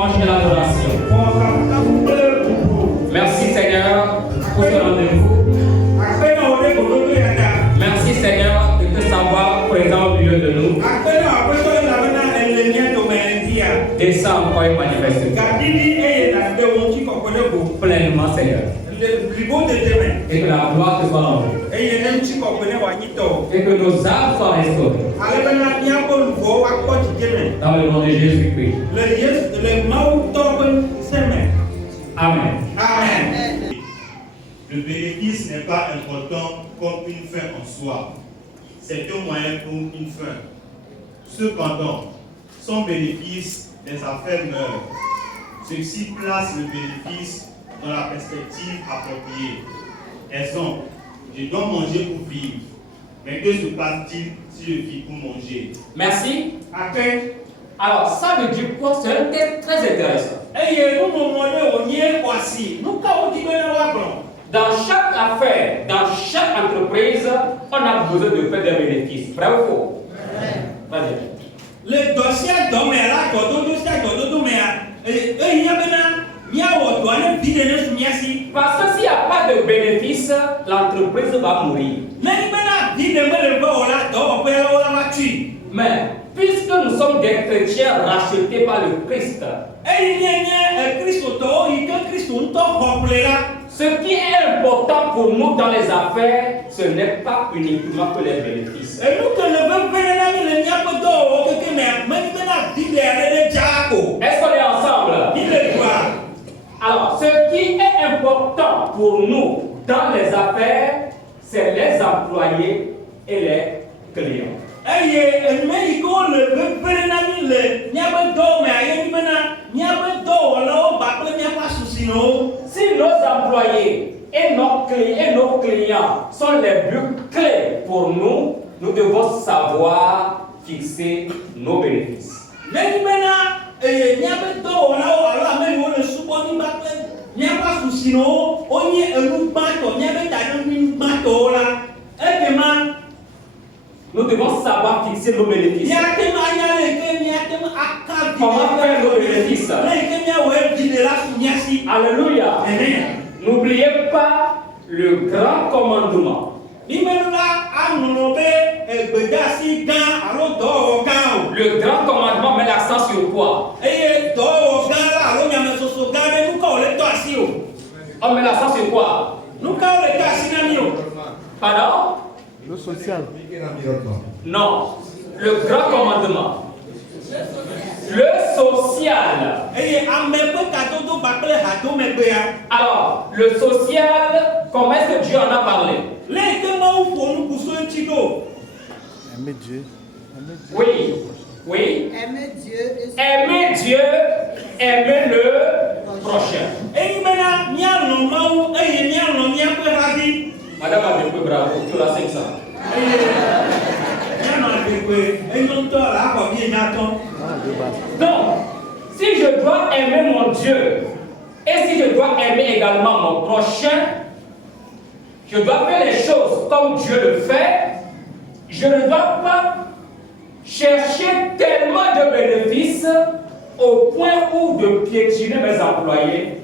louange et l'adoration. Merci Seigneur pour ce rendez-vous. Merci Seigneur de te savoir présent au milieu de nous. Descends encore et manifeste-toi pleinement Seigneur. Et que la gloire te soit rendue. Et que nos âmes soient restaurées. Dans le nom de Jésus-Christ. Amen. Amen. Le bénéfice n'est pas important comme une fin en soi. C'est un moyen pour une fin. Cependant, sans bénéfice, les affaires meurent. Ceci place le bénéfice dans la perspective appropriée. Exemple, je dois manger pour vivre. Mais que se passe-t-il si je vis pour manger? Merci. Alors, ça veut dire quoi? C'est un thème très intéressant. Dans chaque affaire, dans chaque entreprise, on a besoin de faire des bénéfices. Vrai ou faux? Vas-y. Le dossier là, parce que s'il n'y a pas de bénéfice, l'entreprise va mourir. Mais puisque nous sommes des chrétiens rachetés par le Christ, ce qui est important pour nous dans les affaires, ce n'est pas uniquement que les bénéfices. Est-ce qu'on est ensemble? Alors, ce qui est important pour nous dans les affaires, c'est les employés et les clients. Si nos employés et nos clients sont les buts clés pour nous, nous devons savoir fixer nos bénéfices. Nous devons savoir fixer nos bénéfices. Comment faire nos bénéfices? Alléluia. N'oubliez pas le grand commandement. Le grand commandement met l'accent sur quoi? On met l'accent sur quoi? Pardon? Le social. Non. Le grand commandement. Le social. Alors, le social, comment est-ce que Dieu en a parlé? Aimer Dieu. Oui. Oui. Aimer Dieu. Aimer Dieu, aimer le prochain. Madame Adekwe, bravo, tu as 500. Donc, si je dois aimer mon Dieu et si je dois aimer également mon prochain, je dois faire les choses comme Dieu le fait. Je ne dois pas chercher tellement de bénéfices au point où de piétiner mes employés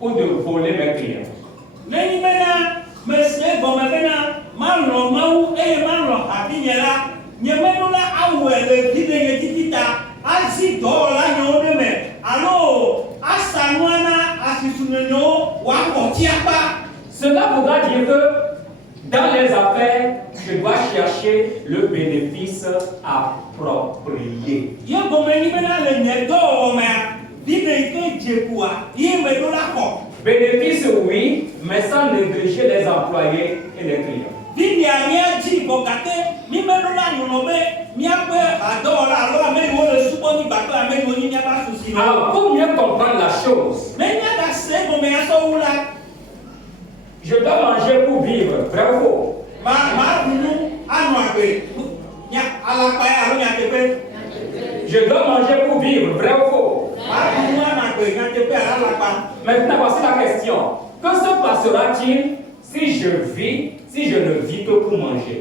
ou de voler mes clients. Cela voudra dire que dans les affaires, je dois chercher le bénéfice approprié. Bénéfice, oui, mais sans négliger les employés et les clients. Alors, pour mieux comprendre la chose, je dois manger pour vivre, vrai ou faux? Je dois manger pour vivre, vrai ou faux? Maintenant, voici la question. Que se passera-t-il si je ne vis que pour manger?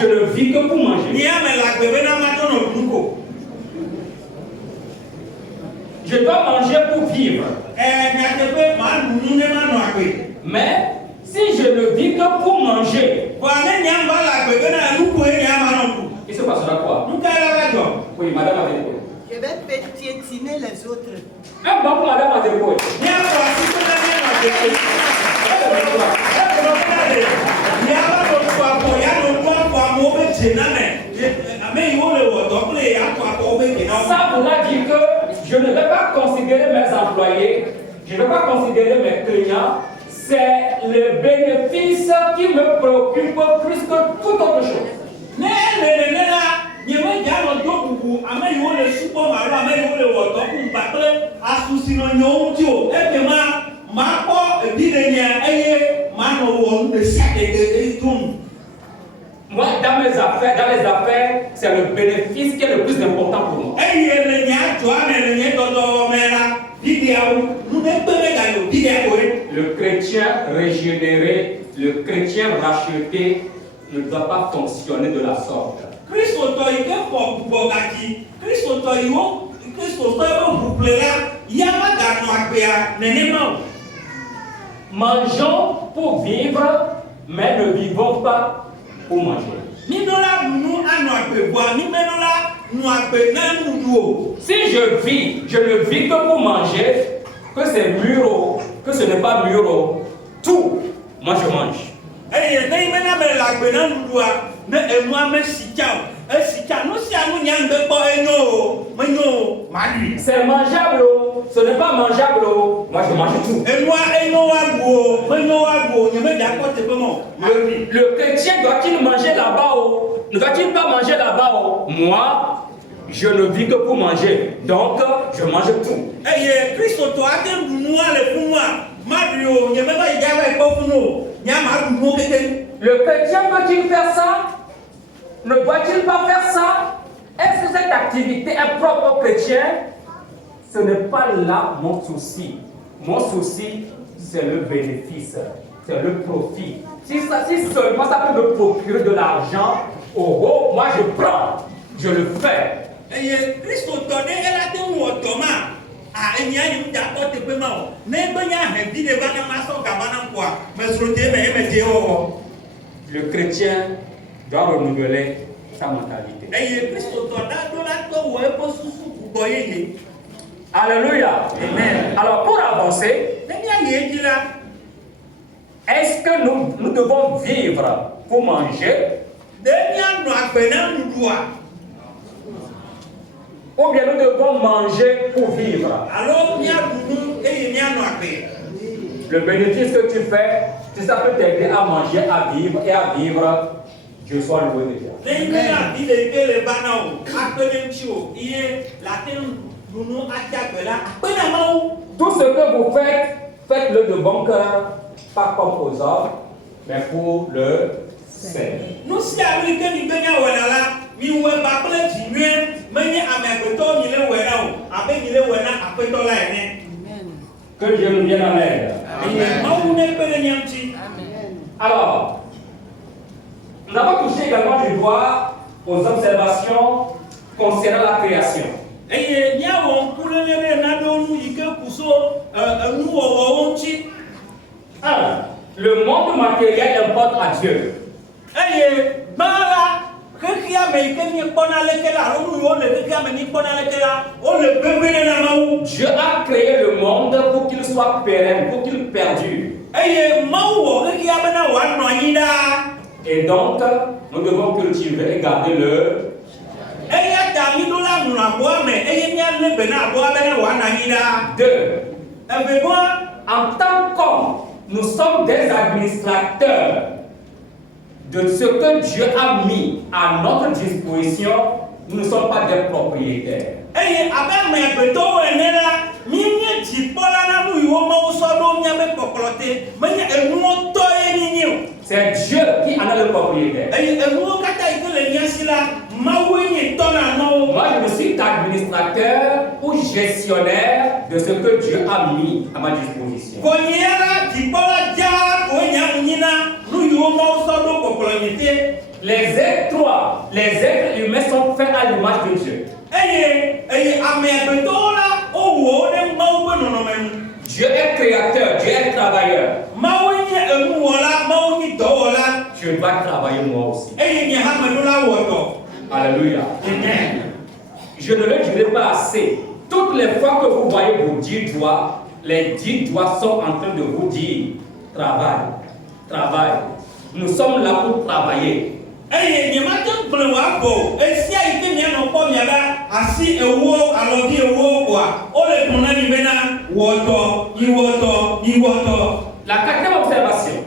je ne vis que pour manger. Je dois manger pour vivre. Mais si je ne vis que pour manger, il se passera quoi? Oui, madame Adépo. Je vais piétiner les autres. Un bon pour madame Adépo. Ça voudra dire que je ne vais pas considérer mes employés, je ne vais pas considérer mes clients, c'est le bénéfice qui me préoccupe plus que toute autre chose. Moi, dans les affaires, c'est le bénéfice qui est le plus important pour moi. Le chrétien régénéré, le chrétien racheté ne doit pas fonctionner de la sorte. Mangeons pour vivre, mais ne vivons pas pour manger. Si je vis, je ne vis que pour manger, que c'est mûr, que ce n'est pas mûr, tout, moi je mange. C'est mangeable, ce n'est pas mangeable, moi je mange tout. Le chrétien doit-il manger là-bas ou ne doit-il pas manger là-bas? Moi, je ne vis que pour manger, donc je mange tout. Le chrétien peut-il faire ça? Ne doit-il pas faire ça? Est-ce que cette activité est propre au chrétien? Ce n'est pas là mon souci. Mon souci, c'est le bénéfice, c'est le profit. Si seulement ça peut me procurer de l'argent, moi je prends, je le fais. Le chrétien doit renouveler sa mentalité. Alléluia. Amen. Alors pour avancer, est-ce que nous devons vivre pour manger? Ou bien nous devons manger pour vivre? Le bénéfice que tu fais, si ça peut t'aider à manger, à vivre et à vivre, je sois loué déjà. Tout ce que vous faites, faites-le de bon cœur, pas comme aux hommes, mais pour le Seigneur. Que Dieu nous vienne en aide. Alors, nous avons touché également du doigt aux observations concernant la création. Le monde matériel importe à Dieu. Dieu a créé le monde pour qu'il soit pérenne, pour qu'il perdure. Et donc, nous devons cultiver et garder le. Deux. En tant qu'homme, nous sommes des administrateurs de ce que Dieu a mis à notre disposition. Nous ne sommes pas des propriétaires. C'est Dieu qui en a le propriétaire. Moi, je suis administrateur ou gestionnaire de ce que Dieu a mis à ma disposition. Les êtres humains sont faits à l'image de Dieu. Dieu est créateur, Dieu est travailleur. Je dois travailler moi aussi. Alléluia. Amen. Je ne le dirai pas assez. Toutes les fois que vous voyez vos 10 doigts, les 10 doigts sont en train de vous dire travail, travail. Nous sommes là pour travailler. La quatrième observation.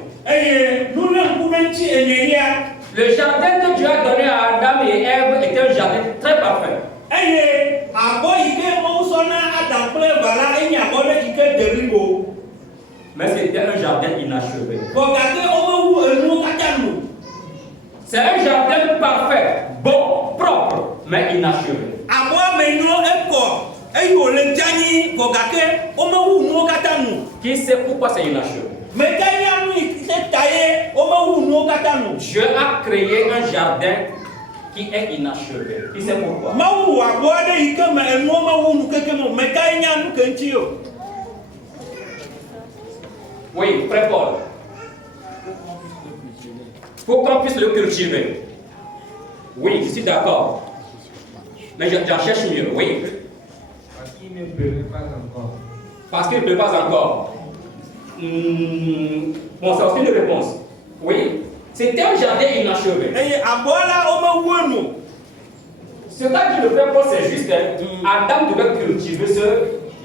Le jardin que Dieu a donné à Adam et Ève était un jardin très parfait. Mais c'était un jardin inachevé. C'est un jardin parfait, bon, propre, mais inachevé. Qui sait pourquoi c'est inachevé? Dieu a créé un jardin qui est inachevé. Qui sait pourquoi? Oui, frère Paul. Pour qu'on puisse le cultiver. Oui, je suis d'accord. Mais j'en cherche mieux, oui. Parce qu'il ne pleut pas encore. Parce qu'il ne pleut pas encore. Bon, c'est aussi une réponse. Oui. C'était un jardin inachevé. Ce qu'a dit le frère Paul, c'est juste Adam devait cultiver ce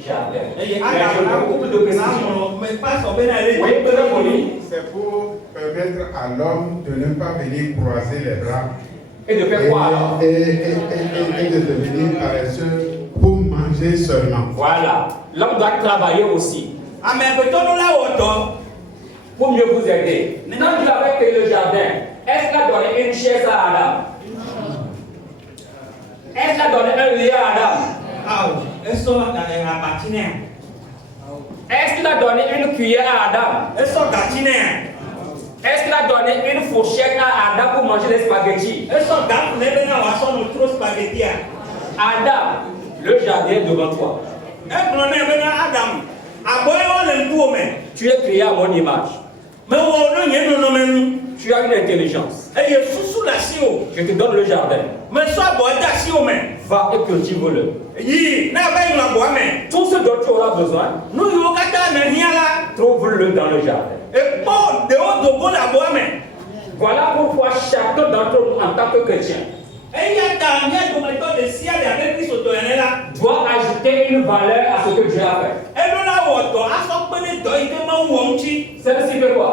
jardin. Mais je veux beaucoup de précision. Oui, frère Paul. C'est pour permettre à l'homme de ne pas venir croiser les bras. Et de faire quoi alors? Et de devenir paresseux pour manger seulement. Voilà. L'homme doit travailler aussi. Pour mieux vous aider. Quand Dieu avait créé le jardin, est-ce qu'il a donné une chaise à Adam? Est-ce qu'il a donné un lit à Adam? Est-ce qu'il a donné une cuillère à Adam? Est-ce qu'il a donné une fourchette à Adam pour manger les spaghettis? Adam, le jardin est devant toi. Tu es créé à mon image. Tu as une intelligence. Je te donne le jardin. Va et cultive-le. Tout ce dont tu auras besoin, trouve-le dans le jardin. Voilà pourquoi chacun d'entre nous, en tant que chrétien, doit ajouter une valeur à ce que Dieu a fait. Celle-ci fait quoi?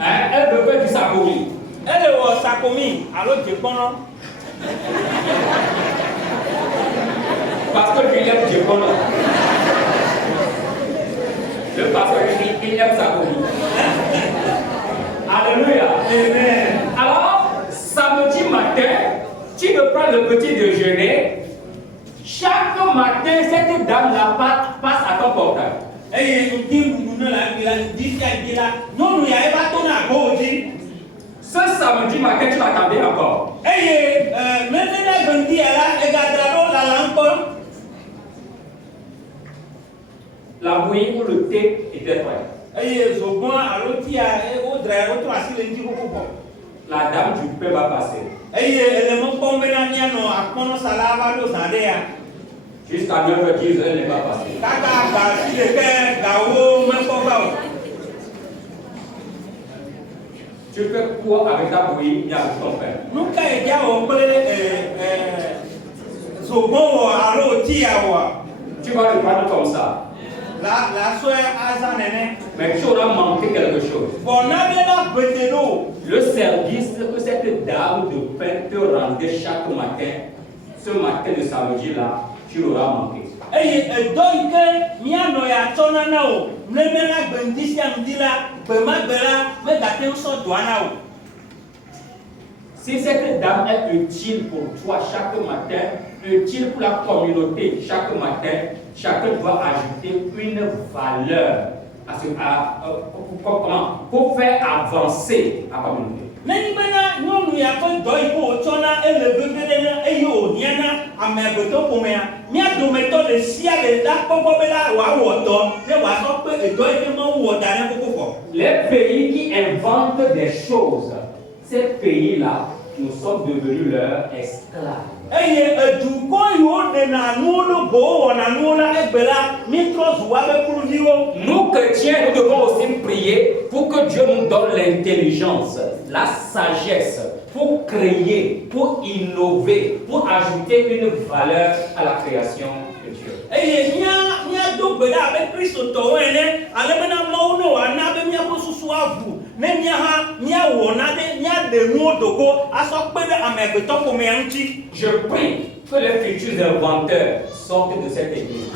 Elle veut faire du sakomi. Parce que lui aime Dieu. Le pasteur il aime sakomi. Alléluia. Amen. Alors, samedi matin, tu me prends le petit déjeuner. Chaque matin, cette dame-là passe à ton portail. Ce samedi matin, tu m'attendais encore. La bouillie ou le thé était prêt. La dame du pain va passer. Jusqu'à 9h10, elle n'est pas passée. Tu fais quoi avec ta bouillie et avec ton pain? Tu vas le prendre comme ça. Mais tu auras manqué quelque chose. Le service que cette dame de pain te rendait chaque matin, ce matin de samedi là, tu l'auras manqué. Si cette dame est utile pour toi chaque matin, utile pour la communauté chaque matin, chacun doit ajouter une valeur pour faire avancer la communauté. N'enyi bena nyɔnu ya ƒe dɔ yi ke wotsɔna ele veve ɖe na eye wòhiãna ame agbetɔ ƒomea mía dometɔ ɖe sia ɖe la kpɔgbɔ be la wòawɔ dɔ ne wòasɔ kpe edɔ yi ke Mawu wɔ da ɖe koko kɔ. Les pays qui inventent des choses, ces pays-là, nous sommes devenus leurs esclaves. Eye edukɔ yiwo ɖena nuwo ɖo go wɔna nuwo la egbe la mítrɔ zu woabe kluviwo. Nous chrétiens, nous devons aussi prier pour que Dieu nous donne l'intelligence, la sagesse, pour créer, pour innover, pour ajouter une valeur à la création de Dieu. Eye míado gbe ɖa abe kristotɔwo ene ale bena Mawu ne wòana be míaƒe susu aʋu ne mía hã míawɔ naɖe míaɖe nuwo dogo asɔ kpe ɖe ame agbetɔ ƒomea ŋuti. Je prie que les futurs inventeurs sortent de cette église.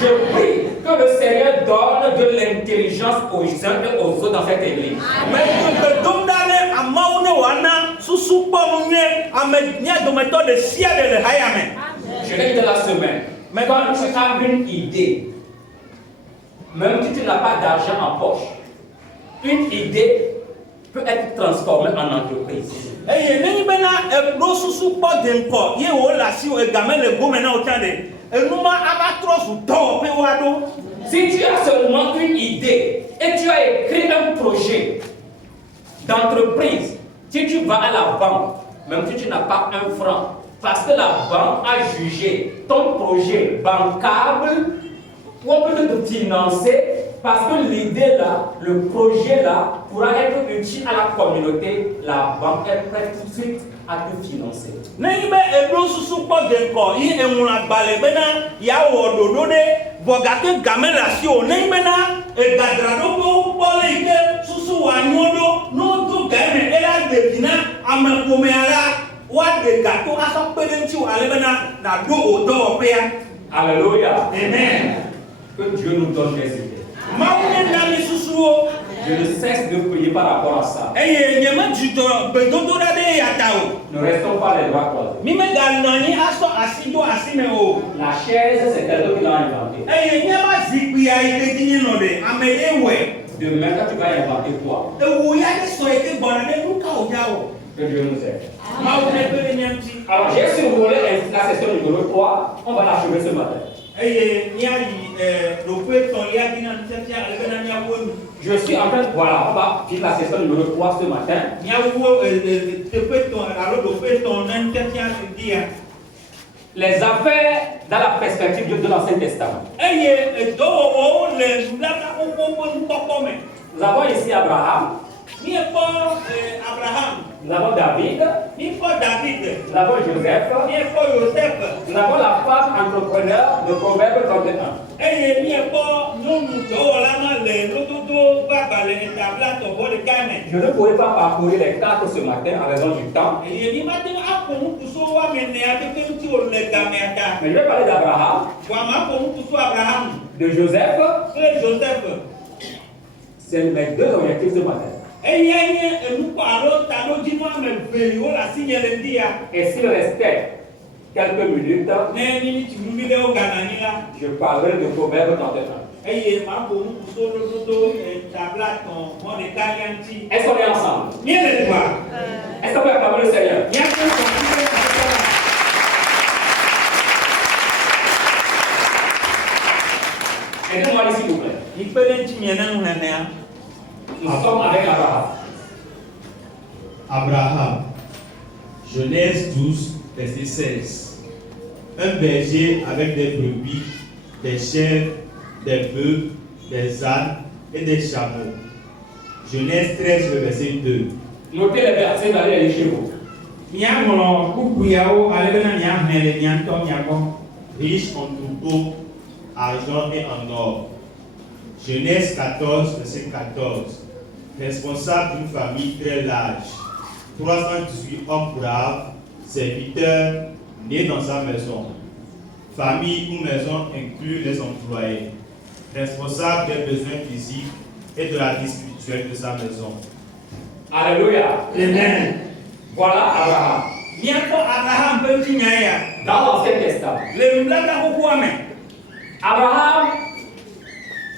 Je prie que le Seigneur donne de l'intelligence aux uns et aux autres dans cette église. Je l'ai dit dans la semaine. Mais quand tu as une idée, même si tu n'as pas d'argent en poche, une idée peut être transformée en entreprise. Si tu as seulement une idée et tu as écrit un projet d'entreprise, si tu vas à la banque, même si tu n'as pas un franc, parce que la banque a jugé ton projet bancable, on peut te financer parce que l'idée là, le projet là, pourra être utile à la communauté. La banque est prête tout de suite à te financer. Alléluia. Amen. Que Dieu nous donne des idées. Je ne cesse de prier par rapport à ça. Ne restons pas les bras croisés. La chaise, c'est quelqu'un qui l'a inventé. Demain, quand tu vas inventer quoi? Que Dieu nous aide. Alors, j'ai survolé la session numéro 3. On va l'achever ce matin. Je suis en train de... Voilà, on va finir la session numéro 3 ce matin. Les affaires dans la perspective de l'Ancien Testament. Nous avons ici Abraham. Nous avons David. Nous avons Joseph. Nous avons la femme entrepreneur de Proverbe 31. Je ne pourrais pas parcourir les 4 ce matin en raison du temps. Mais je vais parler d'Abraham, de Joseph. C'est mes 2 objectifs ce matin. Et s'il restait quelques minutes, je parlerai de Proverbe 31. Est-ce qu'on est ensemble? Est-ce qu'on peut acclamer le Seigneur? Aidez-moi ici, s'il vous plaît. Nous sommes avec Abraham. Abraham, Genèse 12, verset 16. Un berger avec des brebis, des chèvres, des bœufs, des ânes et des chameaux. Genèse 13, le verset 2. Notez les versets, vous allez les chez vous. Riche en troupeaux, argent et en or. Genèse 14, verset 14. Responsable d'une famille très large. 318 hommes braves, serviteurs, nés dans sa maison. Famille ou maison inclut les employés. Responsable des besoins physiques et de la vie spirituelle de sa maison. Alléluia. Amen. Voilà Abraham. Dans l'Ancien Testament. Testament. Le Nubabla xoxoa me. Abraham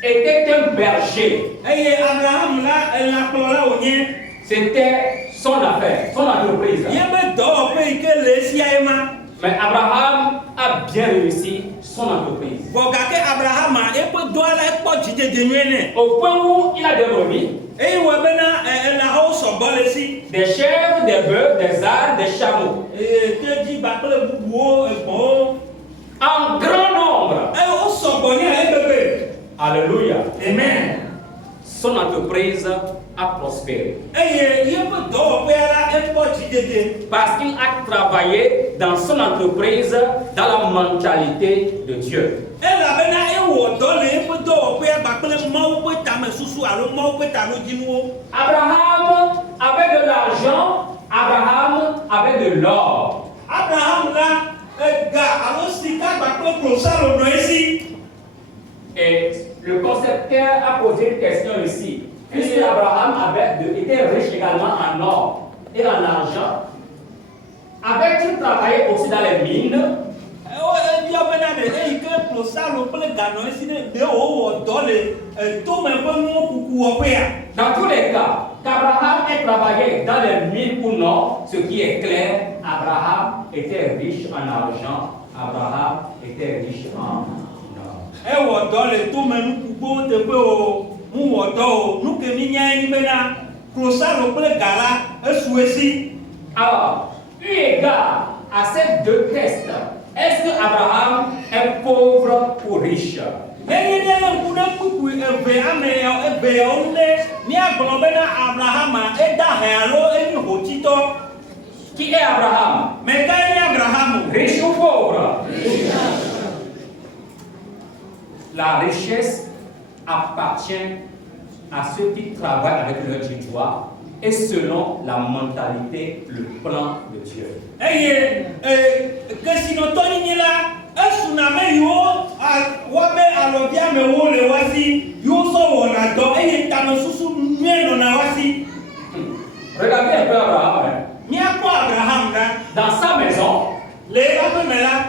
était un berger. Eye Abraham la elãkplɔla wònye. C'était son affaire, son entreprise. Yebe dɔwɔƒe yi ke le esia ye ma. Mais Abraham a bien réussi son entreprise. Vɔ gake Abrahama eƒe dɔa la ekpɔ dzidzedze nyuie nɛ. Au point où il a des brebis, Eye wɔ bena elãhawo sɔgbɔ le esi. des chèvres, des bœufs, des ânes, des chameaux. Tedzi kpakple bubuwo, egbɔ̃wo. En grand nombre. Wo sɔgbɔ nye ebebe. Alléluia. Amen. Son entreprise a prospéré. Eye yeƒe dɔwɔƒea la ekpɔ dzidzedze. Parce qu'il a travaillé dans son entreprise dans la mentalité de Dieu. Elabena ewɔ dɔ le eƒe dɔwɔƒea kpakple Mawu ƒe tamesusu alo Mawu ƒe talodzinuwo. Abraham avait de l'argent, Abraham avait de l'or. Abraham la ega alo sika kpakple klosalo nɔ esi. Et le concepteur a posé une question ici. Puisque Abraham était riche également en or et en argent, avait-il travaillé aussi dans les mines? Ebiɔ bena ɖe eyi ke klosalo kple ga nɔ esi ɖe wòwɔ dɔ le tome ƒe nuwo kuku wɔƒea. Dans tous les cas, qu'Abraham ait travaillé dans les mines ou non, ce qui est clair, Abraham était riche en argent, Abraham était riche en or. Ewɔ dɔ le tome nukukuwo teƒe o, ŋuwɔ dɔ o, nu ke mi nya ye bena klosalo kple ga la esu esi. Alors, eu égard à ces deux tests, est-ce que Abraham est pauvre ou riche? Nenye nye ŋku ɖe kpukpu eve yawo ŋu ɖe míagblɔ bena Abrahama eda hɛ alo enyi hotitɔ. Qui est Abraham? Mais kae nye Abraham? Riche ou pauvre? La richesse appartient à ceux qui travaillent avec leur territoire et selon la mentalité, le plan de Dieu. Eye kesinɔtɔ nyinyi la esuna me yiwo wɔbe alɔvia amewo le wasi yiwo sɔ wɔna dɔ eye tamesusu nyuie nɔna wasi. Regardez un peu Abraham. Míakpɔ Abraham la. Dans sa maison, le eƒe me la.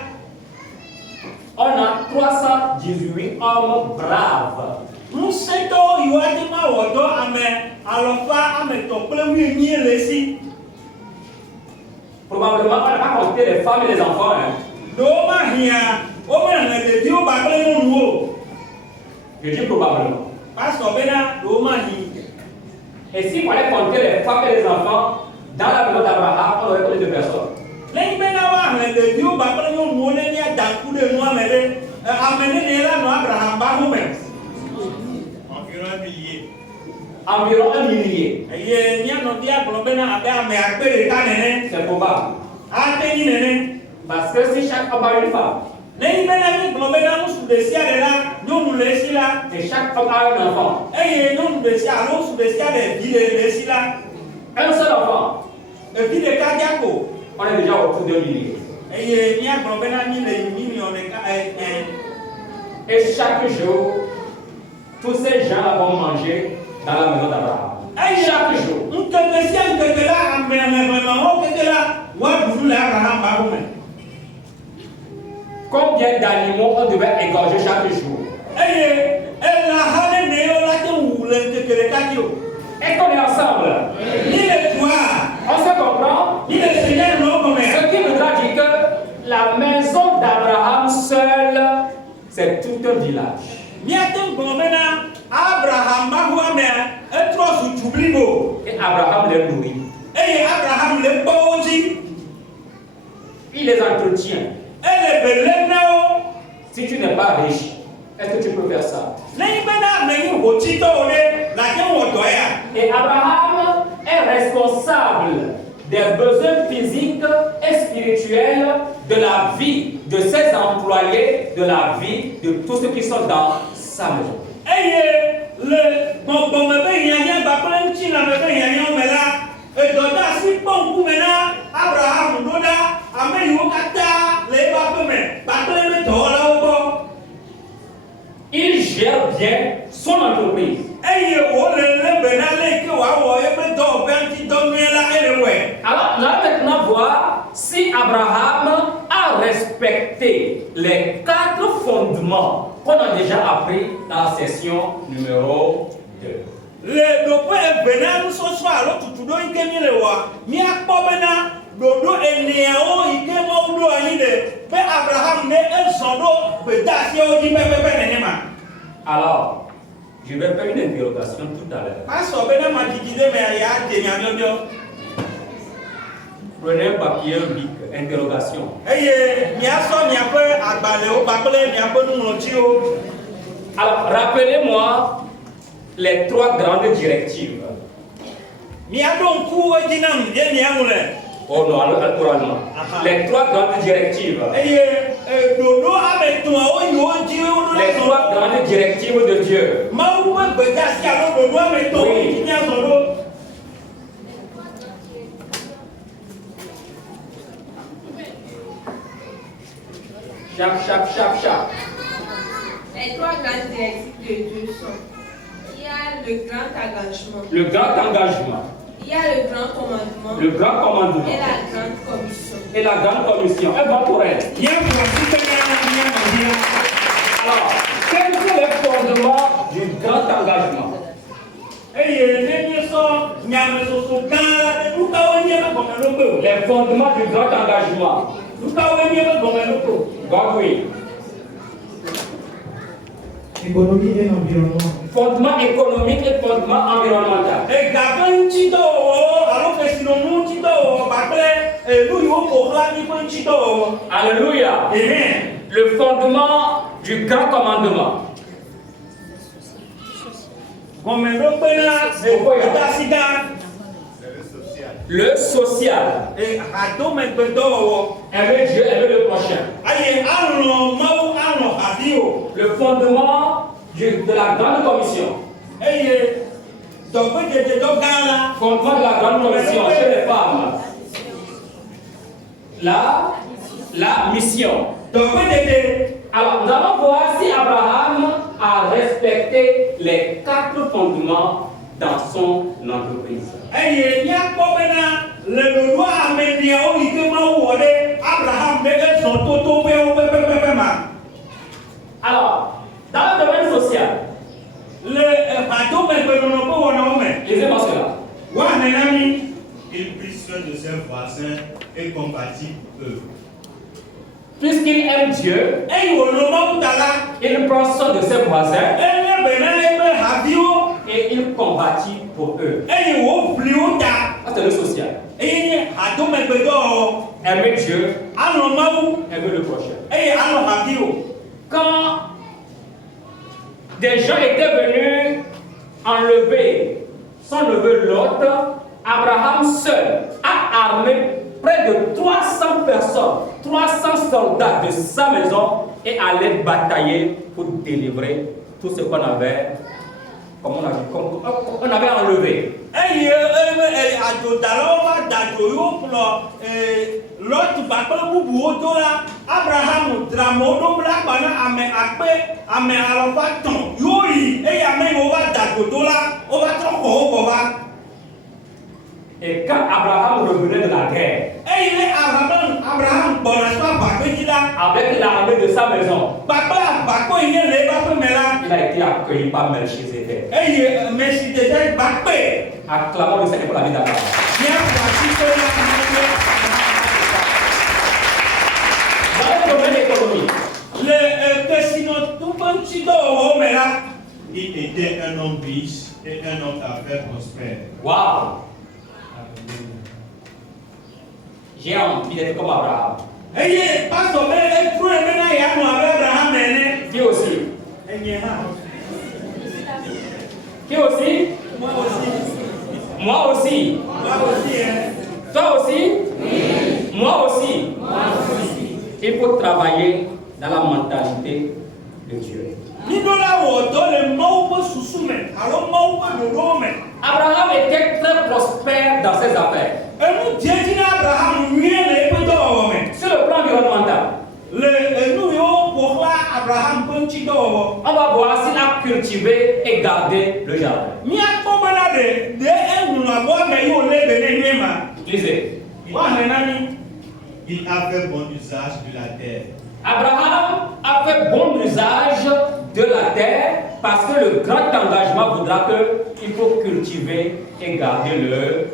on a 318 hommes braves. Ŋusẽtɔwo yiwo ate ma wɔ dɔ ame alɔfa ametɔ kple wuienyi le esi. Probablement, on n'a pas compté les femmes et les enfants. Ɖewo ma hiã, womehe ɖeviwo kpakple nyɔnuwo. Je dis probablement. Pastor bena ɖewo ma hi. Et s'il fallait compter les femmes et les enfants dans la maison d'Abraham, on aurait combien de personnes? Nenyi bena woahe ɖeviwo kpakple nyɔnuwo ne míada ŋku ɖe nua me ɖe ame nene la nɔ Abraham ƒe aƒe me. Environ 1 millier. Environ 1 millier. Eye mía nɔvia gblɔ bena abe ame akpe ɖeka nene. C'est probable. Ate nyi nene. Parce que si chaque homme a une femme, Nenyi bena mi gblɔ bena ŋutsu ɖe sia ɖe la nyɔnu le esi la. et chaque homme a un enfant, Eye nyɔnu ɖe sia alo ŋutsu ɖe sia ɖe vi le esi la. un seul enfant, Evi ɖeka dia ko. on est déjà autour de 1 millier. Eye míagblɔ bena mi le million ɖeka Et chaque jour, tous ces gens vont manger dans la maison d'Abraham. Chaque jour. Ŋkeke sia ŋkeke la ame evevewo keke la woaɖu le Abraham ƒe aƒe me. Combien d'animaux on devait égorger chaque jour? Eye elãha nenewo la te wu le ŋkeke ɖeka dzi o. Est-ce qu'on est ensemble? Ni le dua. On se comprend? Ni le Seigneur nɔ gɔme. Ce qui voudra dire que la maison d'Abraham seule, c'est tout un village. Míate gblɔ bena Abraham ƒe aƒea mea etrɔ zu du blibo. Et Abraham les nourrit. Eye Abraham le kpɔ wo dzi. Il les entretient. Ele be lém na wo. Si tu n'es pas riche, est-ce que tu peux faire ça? Nenyi bena ame nyi hotitɔwo ɖe la te wɔ dɔ ya. Et Abraham est responsable des besoins physiques et spirituels de la vie de ses employés, de la vie de tous ceux qui sont dans sa maison. Eye le gbɔgbɔme be hiãhiã kpakple ŋutilãme be hiãhiãwo me la, edɔde asi kpɔ ŋkume na Abraham ɖo ɖa ame yiwo katã le eƒe aƒe me kpakple eƒe dɔwɔlawo gbɔ. Il gère bien son entreprise. Eye wòle lé be na le yi ke wòawɔ eƒe dɔwɔƒea ŋuti dɔ nyuie la ele wɔe. Alors, là maintenant voir si Abraham a respecté respecter les 4 fondements qu'on a déjà appris dans la session numéro 2. Le dopo ebena so so alo tutudo ike mi le wa mi akpo bena dodo eniao ike mo do ani de be Abraham ne ezodo be dasi o di pepe nenema. Alors, je vais faire une interrogation tout à l'heure. Pastor bena ma didide me ya de mi amiodio. Prenez un papier, un bic, interrogation. Eye mi aso mi ape agbale o papele mi ape nu noti o. Alors, rappelez-moi les 3 grandes directives. Mi adon ku o dinam ye mi amule. Oh non, oralement. Les 3 grandes directives. Eye dodo abeto o yo ji o Les 3 grandes directives de Dieu. Ma ou be dasi alo dodo abeto o ji ni azodo. Chap. Les 3 grandes directives de Dieu sont: il y a le grand engagement, Le grand engagement, il y a le grand commandement, le grand commandement et la grande commission. et la grande commission. Elle va pour elle. Alors, quels sont les fondements du grand engagement? Les fondements du grand engagement. Oui. Économie et environnement. Fondement économique et fondement environnemental. Alléluia. Amen. Le fondement du grand commandement. Le social. Aimer Dieu, aimer le prochain. Le fondement de la grande commission. Fondement de la grande commission chez les femmes. La mission. Alors, nous allons voir si Abraham a respecté les 4 fondements dans son entreprise. Alors, dans le domaine social, lisez-moi cela. Il prit soin de ses voisins et combattit eux. Puisqu'il aime Dieu, il prend soin de ses voisins et il combattit pour eux. Ça, c'est le social. Aimer Dieu, aimer le prochain. Quand des gens étaient venus enlever son neveu Lot, Abraham seul a armé près de 300 personnes, 300 soldats de sa maison et allait batailler pour délivrer tout ce qu'on avait, comme on avait enlevé. Et quand Abraham revenait de la guerre, avec l'armée de sa maison, il a été accueilli par Melchizedek. Acclamons le Seigneur pour la vie d'Abraham. Dans le domaine économique, Il était un homme riche et un homme d'affaires prospère. waouh! J'ai envie d'être comme Abraham. Qui aussi? Qui aussi? Moi aussi. Toi aussi? Moi aussi. Il faut travailler dans la mentalité de Dieu. Abraham était très prospère dans ses affaires. Sur le plan environnemental, on va voir s'il a cultivé et gardé le jardin. Lisez. Il a fait bon usage de la terre. Abraham a fait bon usage de la terre parce que le grand engagement voudra qu'il faut cultiver et garder le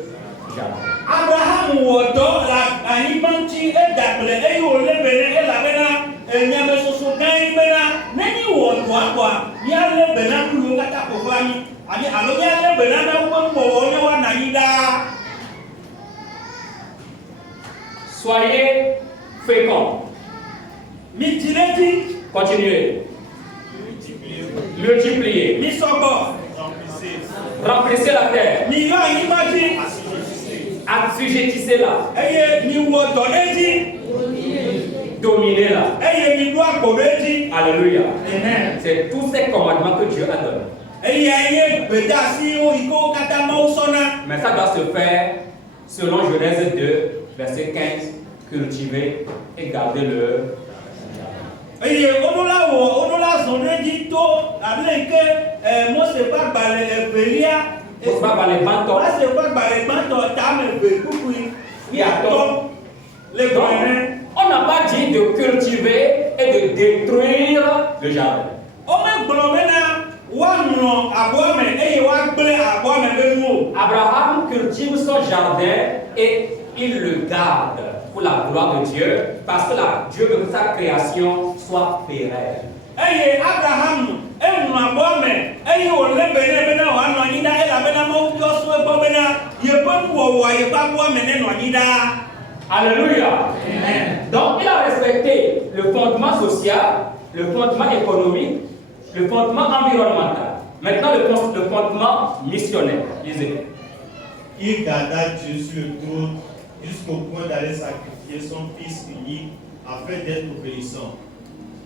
jardin. Abraham woto la anyimbanti edakle eyo lebene elabena nyame soso gan bena nani woto akwa ya lebena kulu ngata kofani ani alo ya lebena na wongo wonye wana yida. Soyez féconds. Mitileti Continuez. Multipliez. misobo Remplissez la terre. mi yo anyimbanti Assujettissez-la. eye mi woto neti Dominez-la. eye mi do akobeti. Alléluia. Amen. C'est tous ces commandements que Dieu a donnés. Eye ye bedasi o iko kata mausona. Mais ça doit se faire selon Genèse 2, verset 15. Cultiver et garder le. Eye onola zonedi to ableke Mose pa bale velia. Mose pa bale banto. Mose pa bale banto tame be kukui. Ya to le bonne. On n'a pas dit de cultiver et de détruire le jardin. O me glomena wa no abome eye wa gble abome benu. Abraham cultive son jardin et il le garde pour la gloire de Dieu, parce que Dieu veut que sa création soit pérenne. Eye Abraham enu abome eye o le bene wa no nyida ela bena mo yo so ebo bena ye ponu wo ye ba abome ne no nyida. Alléluia. Amen. Donc il a respecté le fondement social, le fondement économique, le fondement environnemental. Maintenant le fondement missionnaire. Lisez. Il garda Dieu sur le trône jusqu'au point d'aller sacrifier son fils unique afin d'être obéissant.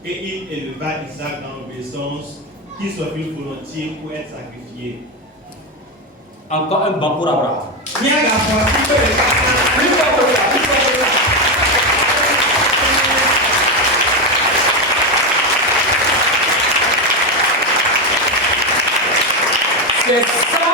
Et il éleva Isaac dans l'obéissance, qui s'offrit volontiers pour être sacrifié. Encore un banc pour Abraham. Ni aga for people de kaka. Plus fort que ça, plus fort que ça. C'est ça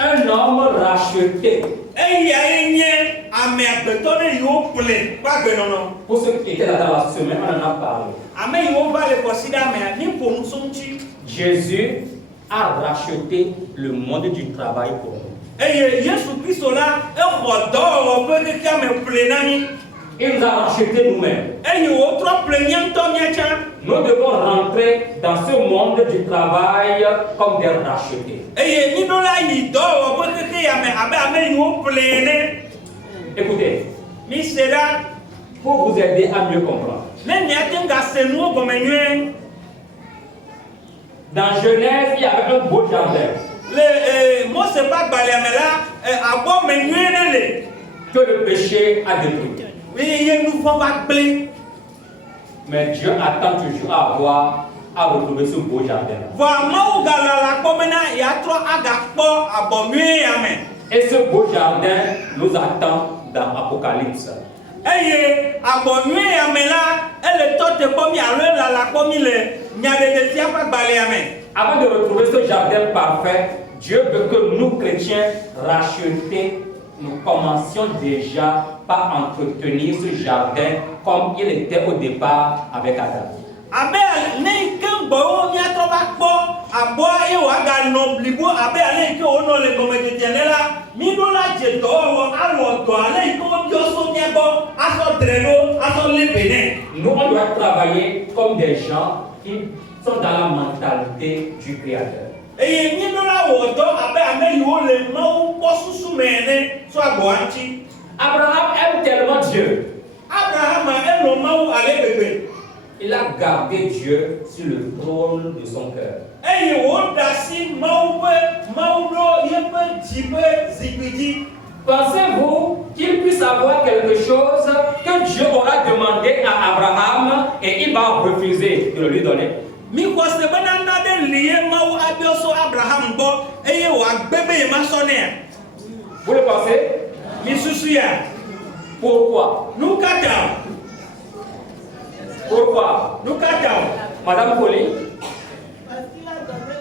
un homme racheté. Eya enye ame agbeto ne yo ple pa gbenono. Pour ceux qui étaient là dans la semaine, on en a parlé. Ame yo va le consider me ni pour nous sonchi. Jésus a racheté le monde du travail pour nous. Eye Yesu Kristo la e xodo o pe ke ame ple nani. Il nous a racheté nous-mêmes. Eye wo tro ple nyamto nyacha. Nous devons rentrer dans ce monde du travail comme des rachetés. Eye ni no la yi do o pe ke ame abe ame yo ple ne. Écoutez, Mi sera pour vous aider à mieux comprendre. ne nyatenga senu gomenwe. Dans Genèse, il y avait un beau jardin Le Mose pa gbaliamela abo menwe ne le. que le péché a détruit. Oui, ye nous faut pas gble. Mais Dieu attend toujours à retrouver ce beau jardin. Va mau galala komena ya tro aga po abomwe ame. Et ce beau jardin nous attend dans Apocalypse. Eye abomwe ame la ele tote pomi alo la pomi le nyade de tia pa gbale ame. Avant de retrouver ce jardin parfait, Dieu veut que nous, chrétiens, rachetés, nous commencions déjà par entretenir ce jardin comme il était au départ avec Adam. Abe ne kembo nya tro ba po abo e wa ga no blibo abe ale ke ono le gomete tenela mi do la je do wo alo do ale ko bi oso mi ebo aso dreno aso lebene. Nous, on doit travailler comme des gens qui sont dans la mentalité du Créateur. Eye mi do la wo do abe ame yo le ma po susu mene so abo anti. Abraham aime tellement Dieu. Abraham e no ma wo ale bebe. Il a gardé Dieu sur le trône de son cœur. Eye wo dasi ma wo do ye pe jibe zibidi. Pensez-vous qu'il puisse avoir quelque chose que Dieu aura demandé à Abraham et il va refuser de le lui donner? Mi ko se banana de lié ma wo abioso Abraham bo eye wa bebe ma sonne. Vous le pensez? Mi susu ya. Pourquoi? Nous kata. Pourquoi? Nous kata. Madame Poli? Parce qu'il a donné,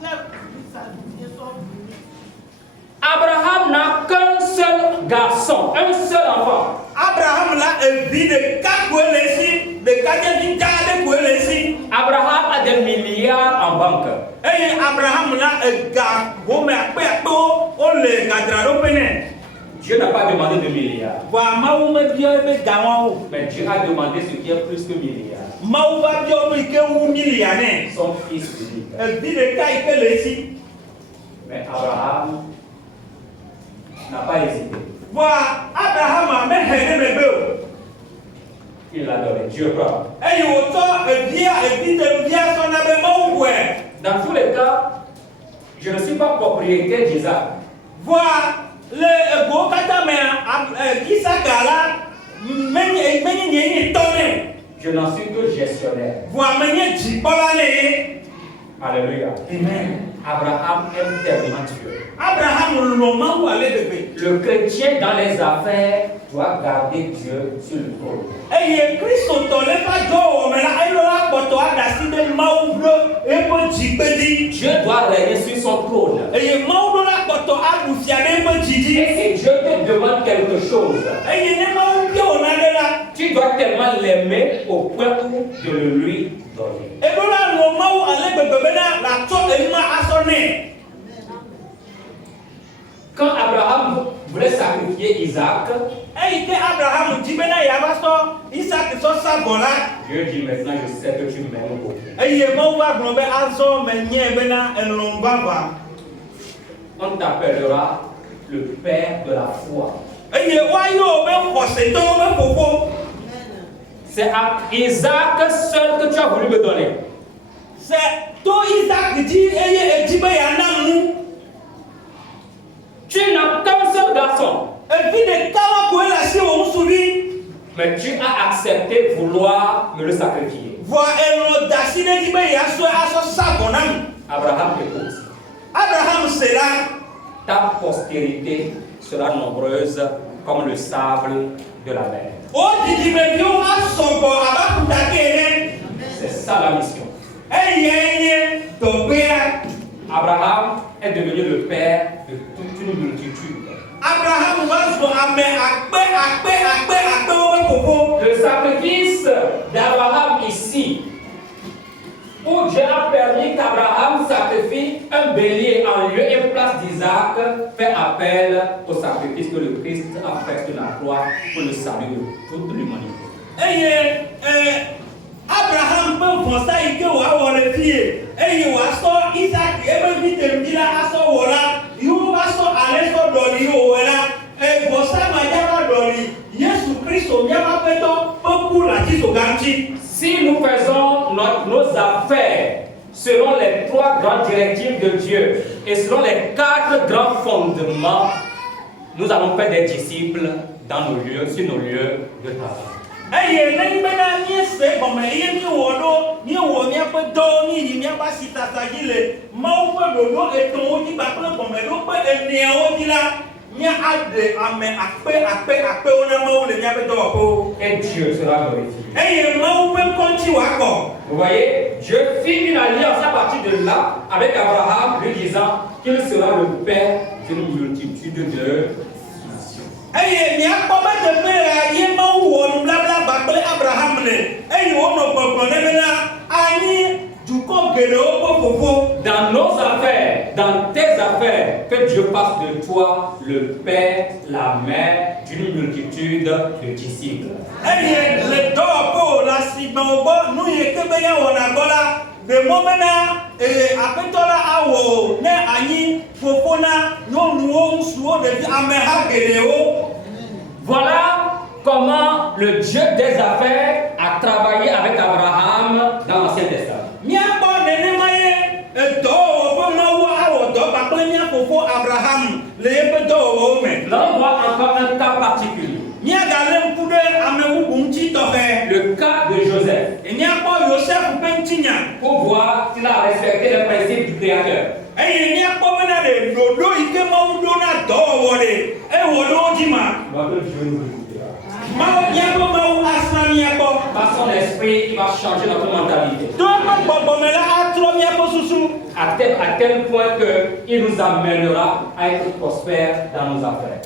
il a voulu sacrifier son fils. Abraham n'a qu'un seul garçon, un seul enfant. Abraham la evi ɖeka koe le esi, ɖekadzevi gã aɖe koe le esi. Abraham a des milliards en banque. Eye Abraham la ega home akpeakpewo wole gadzraɖoƒe nɛ. Dieu n'a pas demandé de milliards. Voa Mawu mebia ebe gawawo. Mais Dieu a demandé ce qui est plus que milliards. Mawu va bia wo yi ke wu milia nɛ. Son fils unique. Evi ɖeka yi ke le esi. Mais Abraham n'a pas hésité. Voa Abraham mehe ɖe megbe o. Il l'a donné. Dieu croit. Eye wòtsɔ evia sɔna be Mawu wɔe. Dans tous les cas, je ne suis pas propriétaire d'Isaac. Voa le egowo katã mea, Isaka la menye nye tɔ nɛ. Je n'en suis que gestionnaire. Voa menye dzikpɔla nɛ ye. Alléluia. Amen. Abraham aime tellement Dieu. Abraham lɔ Mawu ale gbegbe. Le chrétien dans les affaires doit garder Dieu sur le trône. Eye Kristotɔ le va dɔwɔme la, elo la kpɔtɔ aɖasi ɖe Mawu ɖo eƒe dzigbe dzi. Dieu doit régner sur son trône. Eye Mawu ɖo la kpɔtɔ aɖu fia ɖe eƒe dzi dzi. Et si Dieu te demande quelque chose, Eye ne Mawu bia wò naɖe la, tu dois tellement l'aimer au point où de le lui donner. eɖo la lɔ Mawu ale gbegbe bena latsɔ enuma asɔ nɛ. Quand Abraham voulait sacrifier Isaac, Eyi ke Abraham dzi bena yeava sɔ Isaac sɔ sa vɔ la. Dieu dit maintenant je sais que tu m'aimes beaucoup. Eye Mawu va gblɔ be azɔ menye bena elɔ̃ vava. On t'appellera le père de la foi. Eye woayɔ be xɔsetɔwo be fofo. C'est à Isaac seul que tu as voulu me donner. C'est to Isaac dzi eye edzi be yeana nu. Tu n'as qu'un seul garçon. Evi ɖeka wa koe le asi wò ŋutsuvi. Mais tu as accepté vouloir me le sacrifier. Vɔ elɔ̃ da si ɖe dzi be yeasɔe asɔ sa vɔ na mi. Abraham écoute. Abraham se la. Ta postérité sera nombreuse comme le sable de la mer. O dzidzimeviwo asɔgbɔ abe akutake ene. C'est ça la mission. Eyae nye dɔgbea. Abraham est devenu le père de toute une multitude. Abraham va zɔ ame akpewo be fofo. Le sacrifice d'Abraham ici, où Dieu a permis qu'Abraham sacrifie un bélier en lieu et place d'Isaac, fait appel au sacrifice que le Christ a fait sur la croix pour le salut de toute l'humanité. Eye Abraham ƒe vɔsa yi ke wòawɔ le fie eye wòasɔ Isaac ebe vi teɖi la asɔ wɔ la, yiwo va sɔ ale sɔ ɖɔli yi wòwɔe la, vɔsa ma dza va ɖɔli Yesu Kristo míaƒe Aƒetɔ ƒe ku le atisoga ŋuti. Si nous faisons nos affaires selon les 3 grandes directives de Dieu et selon les 4 grands fondements, nous allons faire des disciples dans nos lieux, sur nos lieux de travail. Eye nenyi bena míese gɔme eye míewɔ ɖo míewɔ míaƒe dɔwo míyi míaƒe asitasa dzi le Mawu ƒe ɖoɖo etɔ̃wo dzi kpakple gɔmeɖokpe eneawo dzi la, mía aɖe ame akpewo na Mawu le míaƒe dɔwɔƒewo. Et Dieu sera glorifié. Eye Mawu ƒe ŋkɔdzi wòakɔ. Vous voyez, Dieu fit une alliance à partir de là avec Abraham, lui disant qu'il sera le père d'une multitude de nations. Eye míakpɔ be teƒe ya ye Mawu wɔ nublablagba kple Abraham le eye wonɔ gbɔgblɔ ne bena anyi dukɔ geɖewo ƒe fofo. Dans nos affaires, dans tes affaires, que Dieu fasse de toi le père, la mère d'une multitude de disciples. Eye le dɔwɔƒewo le asigbewo gbɔ nu yi ke be ya wɔna gbɔ la, ɖe mɔ bena Aƒetɔ la awɔ ne anyi fofo na nyɔnuwo, ŋutsuwo, ɖevi ameha geɖewo. Voilà comment le Dieu des affaires a travaillé avec Abraham dans l'Ancien Testament. Míakpɔ nenema ye dɔwɔwɔ ƒe Mawu awɔ dɔ kpakple mía fofo Abraham le eƒe dɔwɔwɔwo me. Là, on voit encore un cas particulier. Míagalé ŋku ɖe ame bubu ŋuti tɔxɛ. Le cas de Joseph. Míakpɔ Yosef ƒe ŋutinya. Pour voir s'il a respecté les principes du Créateur. Eye míakpɔ bena ɖe ɖoɖo yi ke Mawu ɖo na dɔwɔwɔ ɖe ewɔ ɖe wo dzi ma. Notre Dieu nous écoutera. Mawu míaƒe Mawu asra míakpɔ. Passons les Saint-Esprit va changer notre mentalité. À tel point qu'il nous amènera à être prospères dans nos affaires.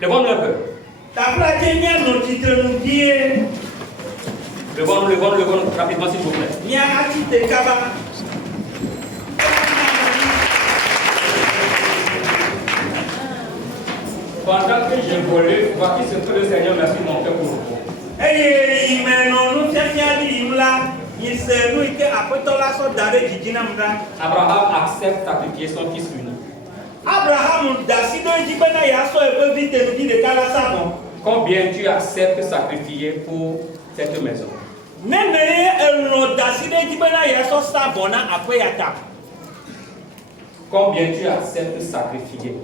Levons-nous un peu. Levons-nous rapidement s'il vous plaît. Pendant que je volais, voici ce que le Seigneur m'a fait mon cœur pour vous. Abraham accepte sacrifier son fils unique. Combien tu acceptes sacrifier pour cette maison? Combien tu acceptes sacrifier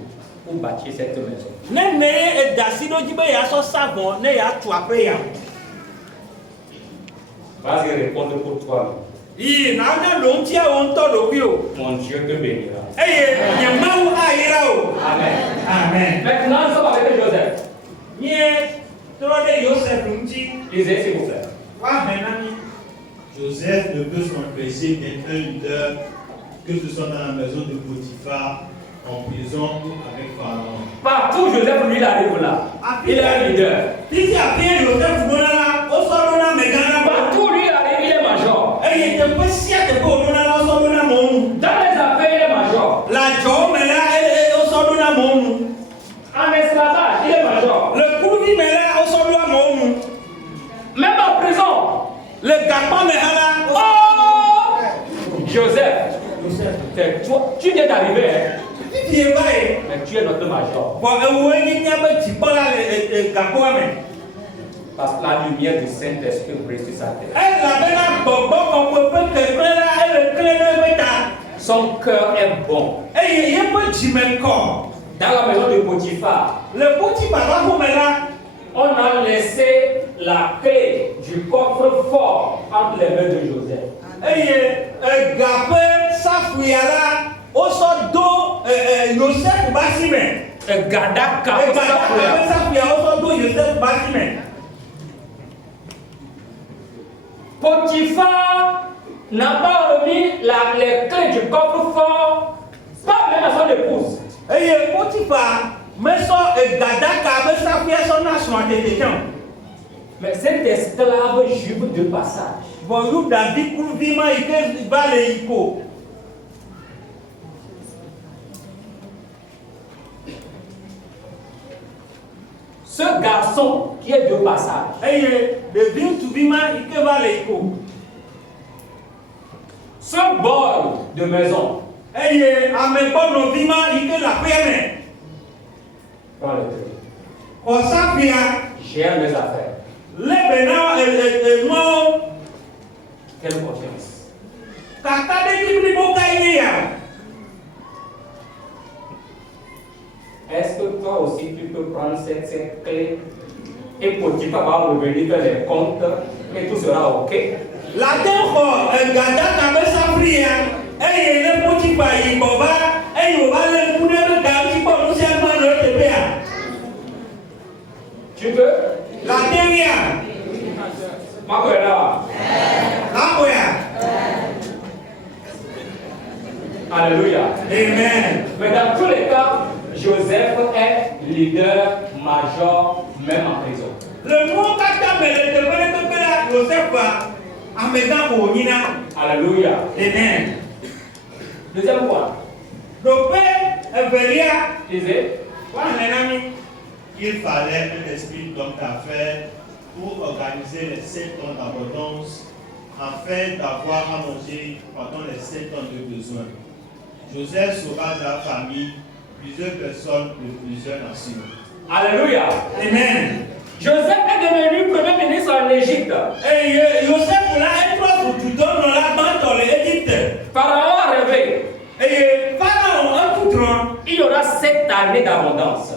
pour bâtir cette maison? Vas-y répondre pour toi. Mon Dieu te bénira. Amen. Amen. Maintenant, nous sommes avec Joseph. Lisez s'il vous plaît. Joseph ne peut s'empêcher d'être un leader, que ce soit dans la maison de Potiphar, en prison ou avec Pharaon. Partout Joseph lui il arrive là. Il est un leader. Partout lui il arrive, il est major. Dans les affaires, il est major. En esclavage, il est major. Même en prison. Oh! Joseph, toi, tu viens d'arriver. Hein? Mais tu es notre major. Parce que la lumière du Saint-Esprit brille sur sa tête. Son cœur est bon. Dans la maison de Potiphar, on a laissé la clé du coffre-fort entre les mains de Joseph. Potiphar n'a pas remis les clés du coffre-fort, pas même à son épouse. Mais cet esclave juif de passage. Ce garçon qui est de passage. Ce boy de maison. Gère mes affaires. Quelle confiance. Est-ce que toi aussi tu peux prendre cette clé et Potiphar va revenir faire les comptes et tout sera ok? Tu veux? Alléluia. Amen. Mais dans tous les cas, Joseph est leader major même en prison. Alléluia. Amen. Deuxième point. Lisez. Il fallait un esprit d'homme d'affaires pour organiser les 7 ans d'abondance afin d'avoir à manger pendant les 7 ans de besoin. Joseph saura de la famille plusieurs personnes de plusieurs nations. Alléluia. Amen. Joseph est devenu premier ministre en Égypte. Pharaon a rêvé. Il y aura 7 années d'abondance.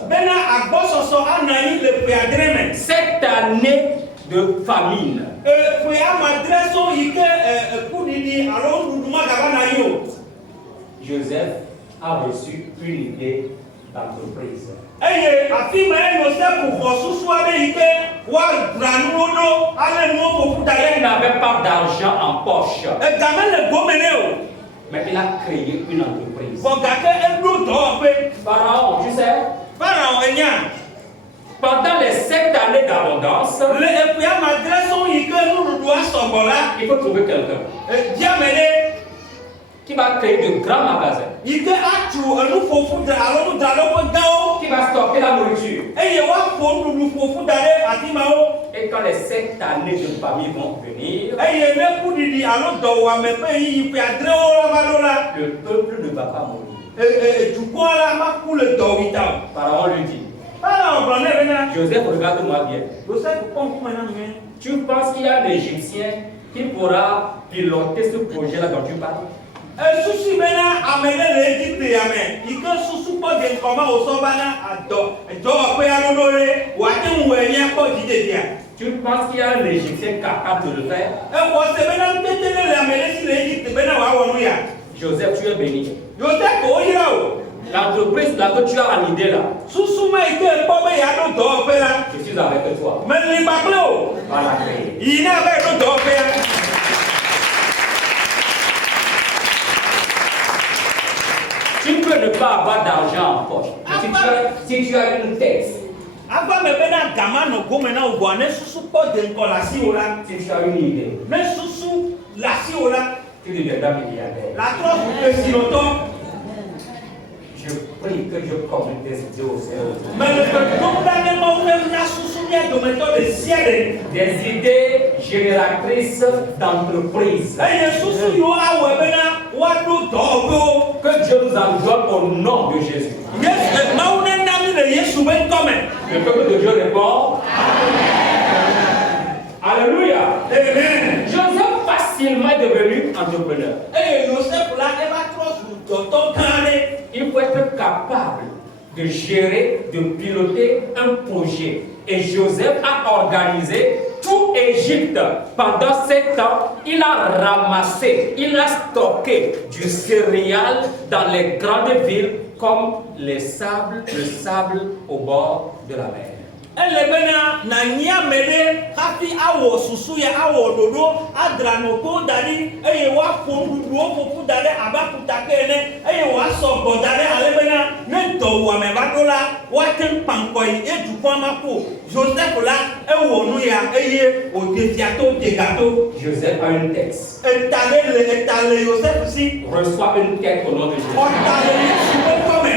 7 années de famine. Joseph a reçu une idée d'entreprise. Joseph xɔ susu aɖe yi ke woadzra nuwo ɖo ale nuwo ƒoƒu da Il ɖe. n'avait pas d'argent en poche, Ega mele gome nɛ o. mais il a créé une entreprise. Vɔ gake eɖo dɔwɔƒe. Pharaon, tu sais, Pharaon enya. pendant les 7 années d'abondance, Le eƒe amadre sɔŋ yi ke nuɖuɖua sɔgbɔ la. il faut trouver quelqu'un Diame ɖe. qui va créer de grands magasins, Yi ke atu enuƒoƒu dra alo nudraɖoƒe gãwo. qui va stocker la nourriture. Eye woaƒo nuɖuɖu ƒoƒu da ɖe afi mawo. Et quand les 7 années de famille vont venir, Eye ne kuɖiɖi alo dɔwɔame ƒe ɣeyiɣi ƒe adrewo la va ɖo la. le peuple ne va pas mourir. Dukɔ la maku le dɔwita o. Pharaon lui dit, Pharaon gblɔ nɛ bena. Joseph, regarde-moi bien. Joseph kpɔ ŋkume na mi. Tu penses qu'il y a un Égyptien qui pourra piloter ce projet-là dont tu parles? Susu bena ame ɖe le Egypte yame yi ke susu kpɔ de ŋkɔme wòsɔ va na dɔwɔƒe aɖoɖo ɖe wòate ŋu enya kpɔ dzidzedzia. Tu penses qu'il y a un Égyptien capable de le faire? Exɔ se bena nutete ɖe le ame ɖe si le Egypte bena wòawɔ nu ya. Joseph, tu es béni. Joseph woyra o. L'entreprise là que tu as en idée là, Susu ma yi ke kpɔ be yeaɖo dɔwɔƒe la. je suis avec toi. Meli kpakple o. Va la créer. Yi na va ɖo dɔwɔƒea. Tu peux ne pas avoir d'argent en poche. Mais si tu as une tête, Agba me bena gama nɔ gome na wo vɔa ne susu kpɔ de ŋkɔ le asiwò la. si tu as une idée, Ne susu le asiwò la. tu deviendras milliardaire. La trɔ su pesinɔtɔ. Je prie que je commande tes idées au Seigneur. Me le gbedom ɖa ne Mawu ne mía susu mía dometɔ ɖe sia ɖe. Des idées génératrices d'entreprise. Eye susu yiwo awɔe bena woaɖo dɔwɔƒewo. Que Dieu nous en donne au nom de Jésus. Mawu ne na mi le Yesu be ŋkɔme. Le peuple de Dieu répond. Alléluia. Amen. Joseph facilement est devenu entrepreneur. Eye Joseph la eva trɔ su dɔtɔ gã aɖe. Il faut être capable de gérer, de piloter un projet. Et Joseph a organisé tout Égypte. Pendant 7 ans, il a ramassé, il a stocké du céréal dans les grandes villes comme le sable au bord de la mer. Ele bena na nyi ame ɖe hafi awɔ susu ya awɔ ɖoɖo adra nɔƒewo da ɖi eye woaƒo nuɖuɖuwo ƒoƒu da ɖe abe akutake ene eye woasɔ gbɔ da ɖe ale bena ne dɔwɔame va ɖo la woate ŋu kpa ŋkɔ yi eye dukɔa ma ƒo. Joseph la ewɔ nu ya eye wòde fiato de gato. Joseph a une tête. Eta le Joseph si. Reçois une tête au nom de Jésus. Ɔta le Yesu be ŋkɔme.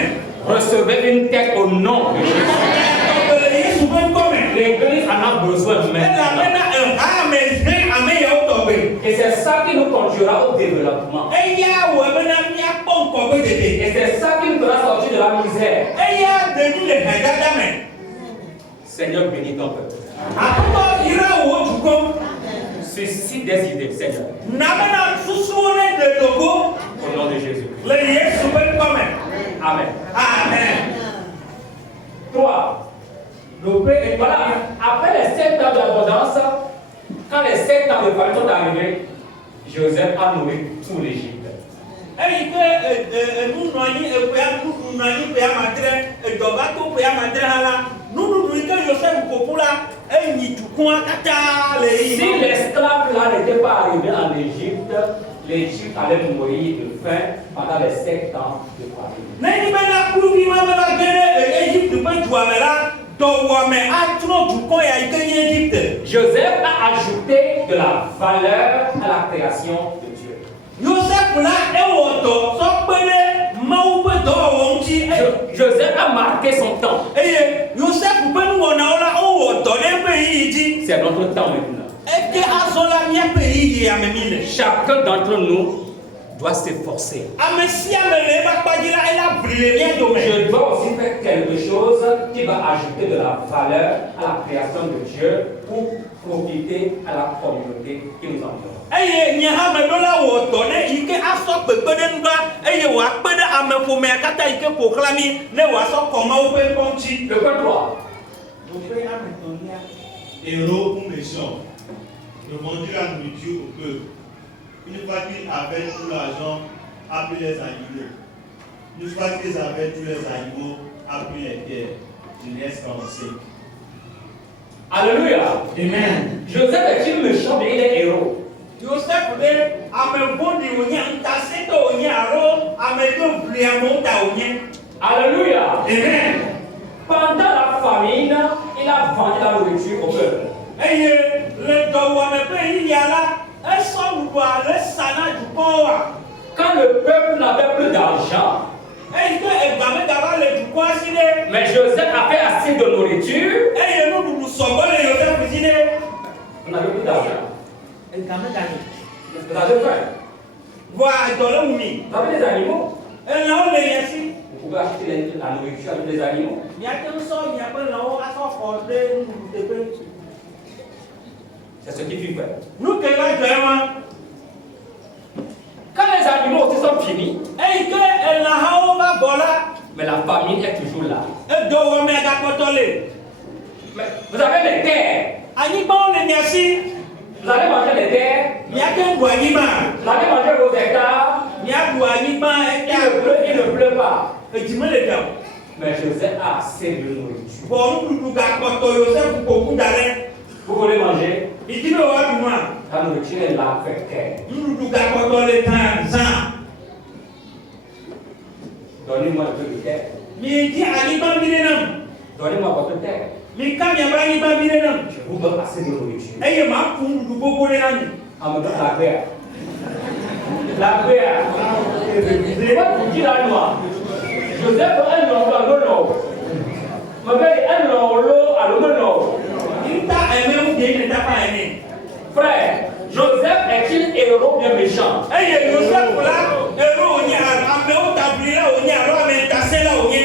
Recevez une tête au nom de Jésus. Ɔta le Yesu be ŋkɔme. L'église en a besoin maintenant. Elabena ame he ame yawo tɔgbe. Et c'est ça qui nous conduira au développement. Eya wɔ bena míakpɔ ŋkɔgbe dede. Et c'est ça qui nous fera sortir de la misère. Eya ɖevi le hɛdada me. Seigneur, bénis ton peuple. Aƒetɔ yra wò dukɔ. Suscite des idées, Seigneur. Na bena susuwo ne de dogo. Au nom de Jésus. Le Yesu be ŋkɔme. Amen. Amen. 3. Et voilà, après les 7 ans d'abondance, quand les 7 ans de famine sont arrivés, Joseph a nourri tout l'Égypte. Eyi ke nunɔnyi eƒea nunɔnyi ƒea madre edɔbato ƒea madre hã la nuɖuɖu yi ke Joseph ƒoƒu la enyi dukɔa katã le yi. Si l'esclave là n'était pas arrivé en Égypte, l'Égypte allait mourir de faim pendant les 7 ans de famine. Nenyi bena kluvi ma be va ge ɖe Egypte ƒe duame la dɔwɔame atrɔ dukɔ ya yi ke nye Egypte. Joseph a ajouté de la valeur à la création de Dieu. Joseph la ewɔ dɔ sɔkpe ɖe Mawu ƒe dɔwɔwɔ ŋuti. Joseph a marqué son temps. Eye Joseph ƒe nuwɔnawo la wowɔ dɔ ɖe eƒe ɣeyiɣi dzi. C'est notre temps maintenant. Eke azɔ la míaƒe ɣeyiɣi ame mi le. Chacun d'entre nous doit s'efforcer. Ame sia ame le eƒe akpadzi la ela bli le mía dome. Je dois aussi faire quelque chose qui va ajouter de la valeur à la création de Dieu pour profiter à la communauté qui nous entoure. Eye nye hã me ɖo la wɔ dɔ ɖe yi ke asɔ kpekpe ɖe nu ɖa eye wòakpe ɖe ame ƒomea katã yi ke ƒoxlã mi ne wòasɔ kɔ Mawu ƒe ŋkɔ ŋuti. Le point 3. Woƒe ame etɔ̃lia. Héros ou méchant, de vendre la nourriture au peuple. Une fois qu'ils avaient tout l'argent, a pris les animaux. Une fois qu'ils avaient tous les animaux, a pris les pierres. Genèse 45. Alléluia. Amen. Joseph est-il méchant, mais il est héros. Joseph de ame bondi onya ntasete onya aro ame do bliamo ta onya. Alléluia. Amen. Pendant la famine, il a vendu la nourriture au peuple. Eye le dɔwɔme pe yi ya la esɔ nuɖua le sana dukɔwo wa. Quand le peuple n'avait plus d'argent, Eyi ke egbame gava le dukɔa si ɖe. mais Joseph avait assez de nourriture, Eye nuɖuɖu sɔgbɔ le Joseph si ɖe. on n'avait plus d'argent. Egame gani. Vous avez faim. Vɔa dɔ le wumi. Vous avez des animaux. Elãwo le yia si. Vous pouvez acheter la nourriture avec des animaux. Miate ŋusɔ miaƒe lãwo akɔ xɔ ɖe nuɖuɖu teƒe. C'est ce qui fit faire. Nu ke va dzɔe ma. Quand les animaux aussi sont finis, Eyi ke elãhawo va bɔ la. mais la famine est toujours là. Edɔwɔme gakpɔtɔ le. Mais vous avez les terres. Anyigbawo le mia si. Vous allez manger les terres. Miate ɖu anyigba. Vous allez manger vos hectares. Miaɖu anyigba Il ne pleut pas. Edzi me le gam. Mais Joseph a assez de nourriture. Bɔn nuɖuɖu gakpɔtɔ Joseph ƒoƒu da ɖe. Vous voulez manger? Midi be woaɖu nua. La nourriture est là avec terre. Nuɖuɖu gakpɔtɔ le ta zã. Donnez-moi un peu de terre. Miedi anyigba mi ɖe nam. Donnez-moi votre terre. Mi ka miaƒe anyigba mi ɖe nam. Je vous donne assez de nourriture. Eye ma ƒu nuɖuɖu gbogbo ɖe na mi. En me donnant la paix. La paix. Je vais vous dire à moi. Joseph a un nom à l'eau. Ma belle, un nom à l'eau. Nta ɛmɛ ŋudie ne ta pa ɛnɛ. Frère, Joseph est-il héros bien méchant? Eye Joseph la ero wonye amewo tabli la wonye alo ame ntase la wonye.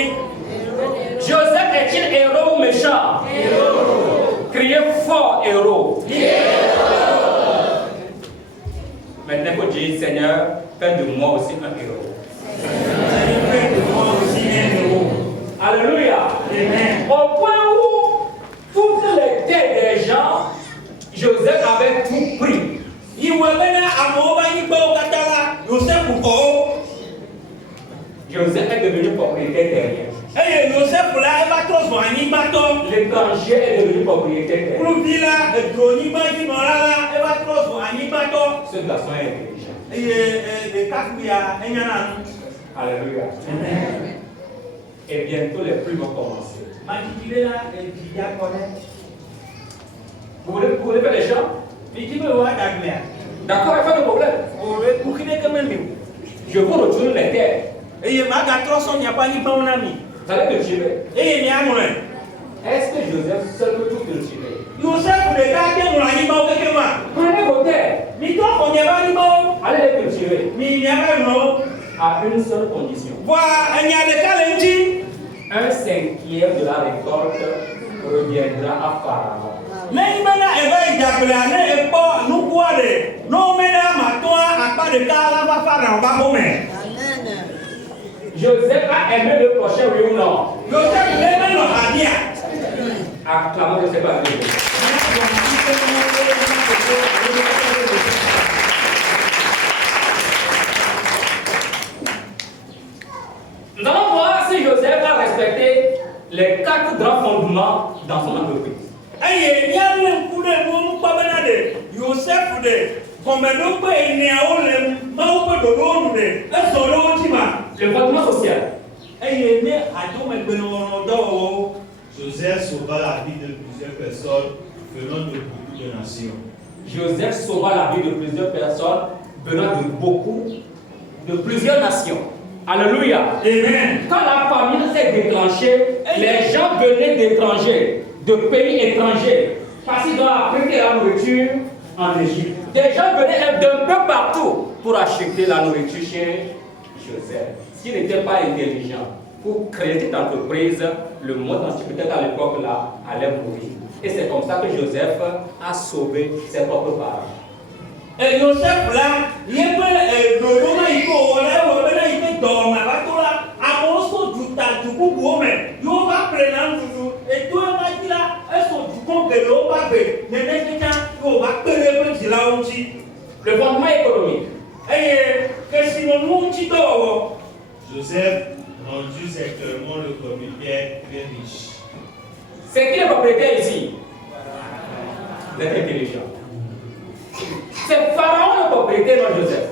Joseph est-il héros ou méchant? Criez fort, héros. Maintenant que Dieu, Seigneur, fais de moi aussi un héros. Alléluia. Amen. Au point où toutes les terres des gens, Joseph avait tout pris. Iwe bena amewo va anyigbawo katã la Joseph xɔ wo. Joseph est devenu propriétaire terrien. Eye Joseph la eva trɔ zɔ anyigbatɔ. L'étranger est devenu propriétaire terrien. Kluvi la edronyigbadziŋɔla la eva trɔ zɔ anyigbatɔ. Ce garçon est intelligent. Eye ɖekakpuia enyana nu. Alléluia. Amen. Et bientôt les pluies vont commencer. Madidi la edziya kɔ ɖe. Vous voulez faire les champs? Midi be woadagbea. D'accord, il n'y a pas de problème. O le kuxi ɖeke memi o. Je vous retourne les terres. Eye magatrɔ sɔ miaƒe anyigbawo na mi. Vous allez cultiver. Eye miaŋlɔe. Est-ce que Joseph seul peut tout cultiver? Joseph ɖeka ate ŋlɔ anyigbawo keke ma. Prenez vos terres. Mitɔ xɔ miaƒe anyigbawo. Allez les cultiver. Mi miaƒe ŋlɔwo. À une seule condition. Voa enya ɖeka le ŋuti. 1/5 de la récolte reviendra à Pharaon. Nenyi bena eva yi dzagbea ne ekpɔ nukua ɖe n'ome ɖe amatɔa akpa ɖeka la va Pharaon ƒe aƒe me. Joseph a aimé le prochain, oui ou non? Joseph ɖe menɔ abia. Acclamons le Seigneur. Nous allons voir si Joseph a respecté les 4 grands fondements dans son entreprise. Eye mialé ŋku ɖe nuwo ŋu kpɔ bena ɖe Joseph ɖe gɔmeɖokpe eneawo le Mawu ƒe ɖoɖowo nu ɖe ezɔ ɖe wo dzi ma. Le fondement social. Eye ne adomegbenɔnɔ dɔwɔwɔwo. Joseph sauva la vie de plusieurs personnes venant de beaucoup de nations. Joseph sauva la vie de plusieurs personnes venant de plusieurs nations. Alléluia. Amen. Quand la famine s'est déclenchée, les gens venaient d'étrangers, de pays étrangers, parce qu'ils ont apporté la nourriture en Égypte. Des gens venaient d'un peu partout pour acheter la nourriture chez Joseph. S'il n'était pas intelligent pour créer cette entreprise, le monde entier, peut-être à l'époque là, allait mourir. Et c'est comme ça que Joseph a sauvé ses propres parents. Et Joseph là, yeƒe ɖoɖo ma yi ke wòwɔ la ewɔ bena yi ke dɔwɔme va to la, amewo so duta du bubuwo me, yiwo va ƒle na nuɖuɖu, eto ema dzi la, eso dukɔ geɖewo va gbe, nenekeka ke wòva kpe ɖe eƒe dzilawo ŋuti. Le fondement économique. Eye kesinɔnuwo ŋuti dɔwɔwɔ. Joseph rendu secrètement le propriétaire très riche. C'est qui le propriétaire ici? Vous êtes intelligent. C'est Pharaon le propriétaire, non Joseph.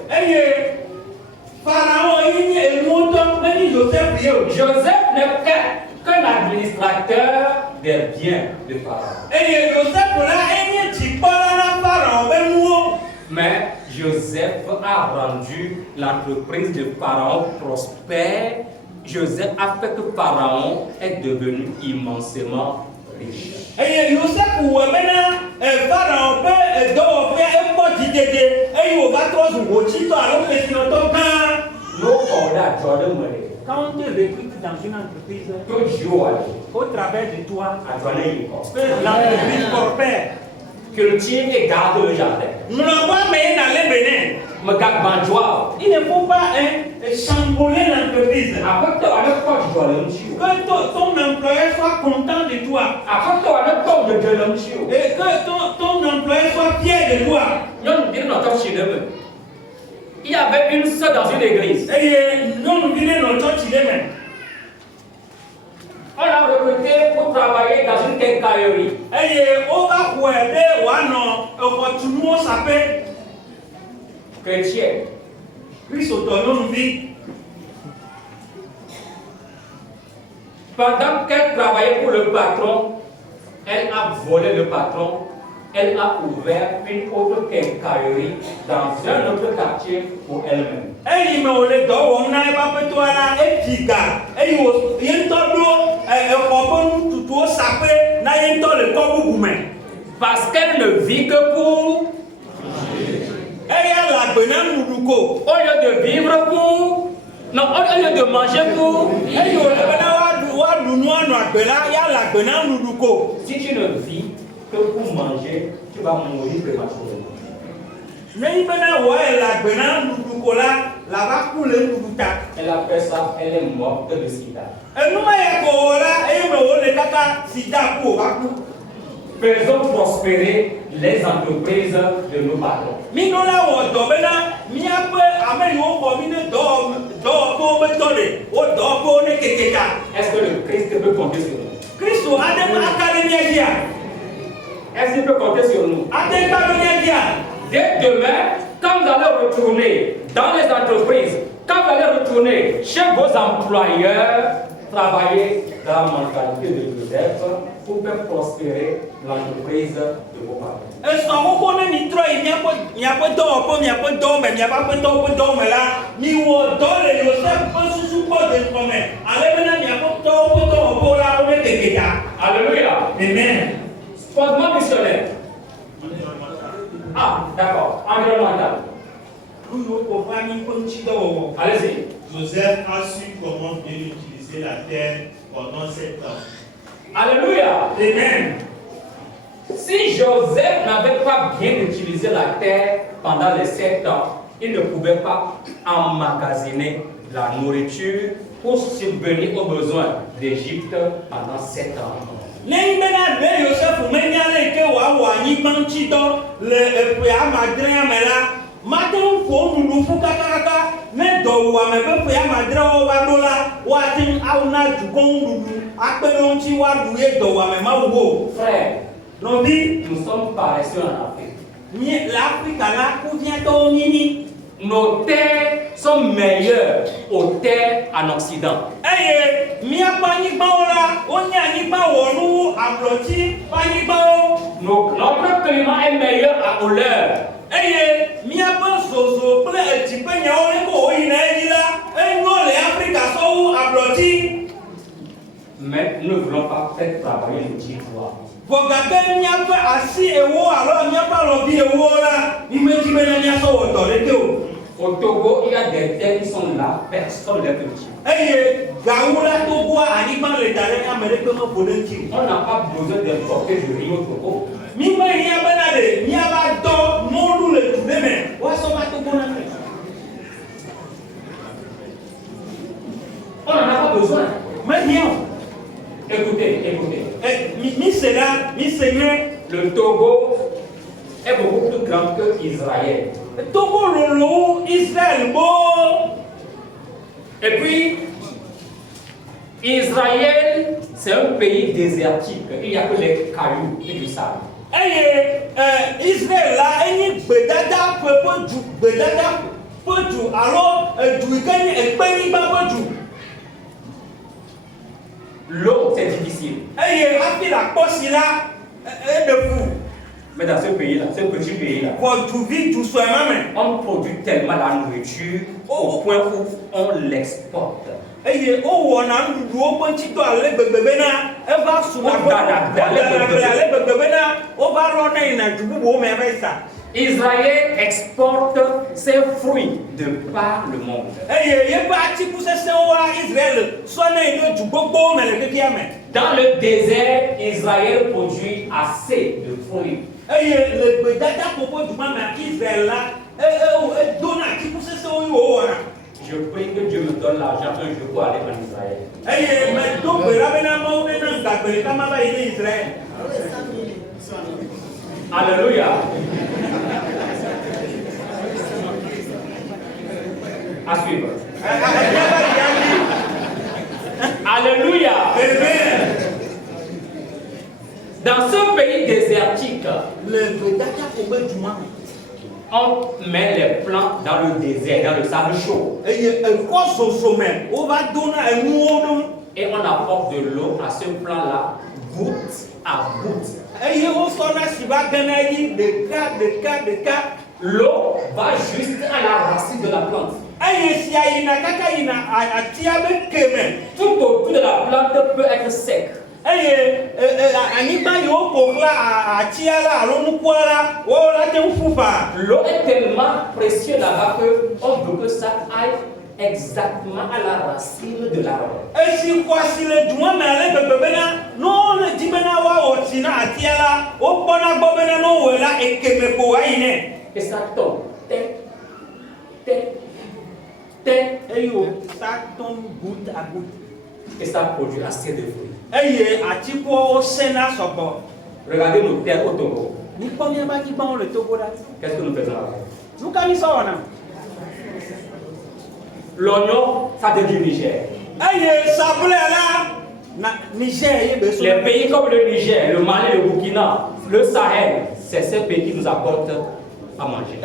Pharaon est montant, mais Joseph Joseph n'est qu'un administrateur des biens de Pharaon. Mais Joseph a rendu l'entreprise de Pharaon prospère. Joseph a fait que Pharaon est devenu immensément riche. Quand on te recrute dans une entreprise, au travers de toi, l'entreprise prospère. Cultive et garde le jardin. Il ne faut pas chambouler l'entreprise. Que ton employeur soit content de toi. Et que ton employeur soit fier de toi. Il y avait une sœur dans une église. On l'a recruté pour travailler dans une quincaillerie. Chrétienne. Pendant qu'elle travaillait pour le patron, elle a volé le patron. Elle a ouvert une autre quincaillerie dans un autre quartier pour elle-même. Parce qu'elle ne vit que pour. Au lieu de vivre pour. Non, au lieu de manger pour. Si tu ne vis que pour manger, tu vas mourir prématurément. Elle a fait ça, elle est morte de sida. Faisons prospérer les entreprises de nos patrons. Est-ce que le Christ peut compter sur nous? Est-ce qu'il peut compter sur nous? Dès demain, quand vous allez retourner dans les entreprises, quand vous allez retourner chez vos employeurs, travailler dans la mentalité de Joseph pour faire prospérer l'entreprise de vos parents. Alléluia. Amen. Fondement missionnaire. Ah, d'accord. Environnemental. Allez-y. Joseph a su comment bien utiliser la terre pendant 7 ans. Alléluia. Amen. Si Joseph n'avait pas bien utilisé la terre pendant les 7 ans, il ne pouvait pas emmagasiner la nourriture pour subvenir aux besoins d'Égypte pendant 7 ans. Frère, nous sommes paresseux en Afrique. Nos terres sont meilleures aux terres en Occident. Notre climat est meilleur au leur. Mais nous ne voulons pas faire travailler le territoire. Au Togo, il y a des terres qui sont là, personne ne les cultive. On n'a pas besoin d'importer du riz au Togo. On n'en a pas besoin. Écoutez. Le Togo est beaucoup plus grand que Israël. Et puis, Israël, c'est un pays désertique. Il n'y a que les cailloux et du sable. Israël là, il bedada peut du bedada peut du alors du gagne et paye pas du. L'eau, c'est difficile. Après la poste là, de fou. Mais dans ce pays-là, ce petit pays-là, Pour tu vis tout seul même. on produit tellement la nourriture au point où on l'exporte. On a un gros petit doigt avec bébé na, elle va sous la on va rôder na du bout mais avec ça. Israël exporte ses fruits de par le monde. Dans le désert, Israël produit assez de fruits. Je prie que Dieu me donne l'argent un jour pour aller en Israël. Alléluia. À suivre. Alléluia. Dans ce pays désertique, on met les plants dans le désert, dans le sable chaud. Et on apporte de l'eau à ce plant-là, goutte à goutte. L'eau va juste à la racine de la plante. Tout autour de la plante peut être sec. L'eau est tellement précieuse là-bas qu'on veut que ça aille exactement à la racine de l'arbre. Et ça tombe. Ça tombe goutte à goutte. Et ça produit assez de fruits. Regardez nos terres au Togo. Qu'est-ce que nous faisons là? L'oignon, ça devient Niger. Les pays comme le Niger, le Mali, le Burkina, le Sahel, c'est ces pays qui nous apportent à manger.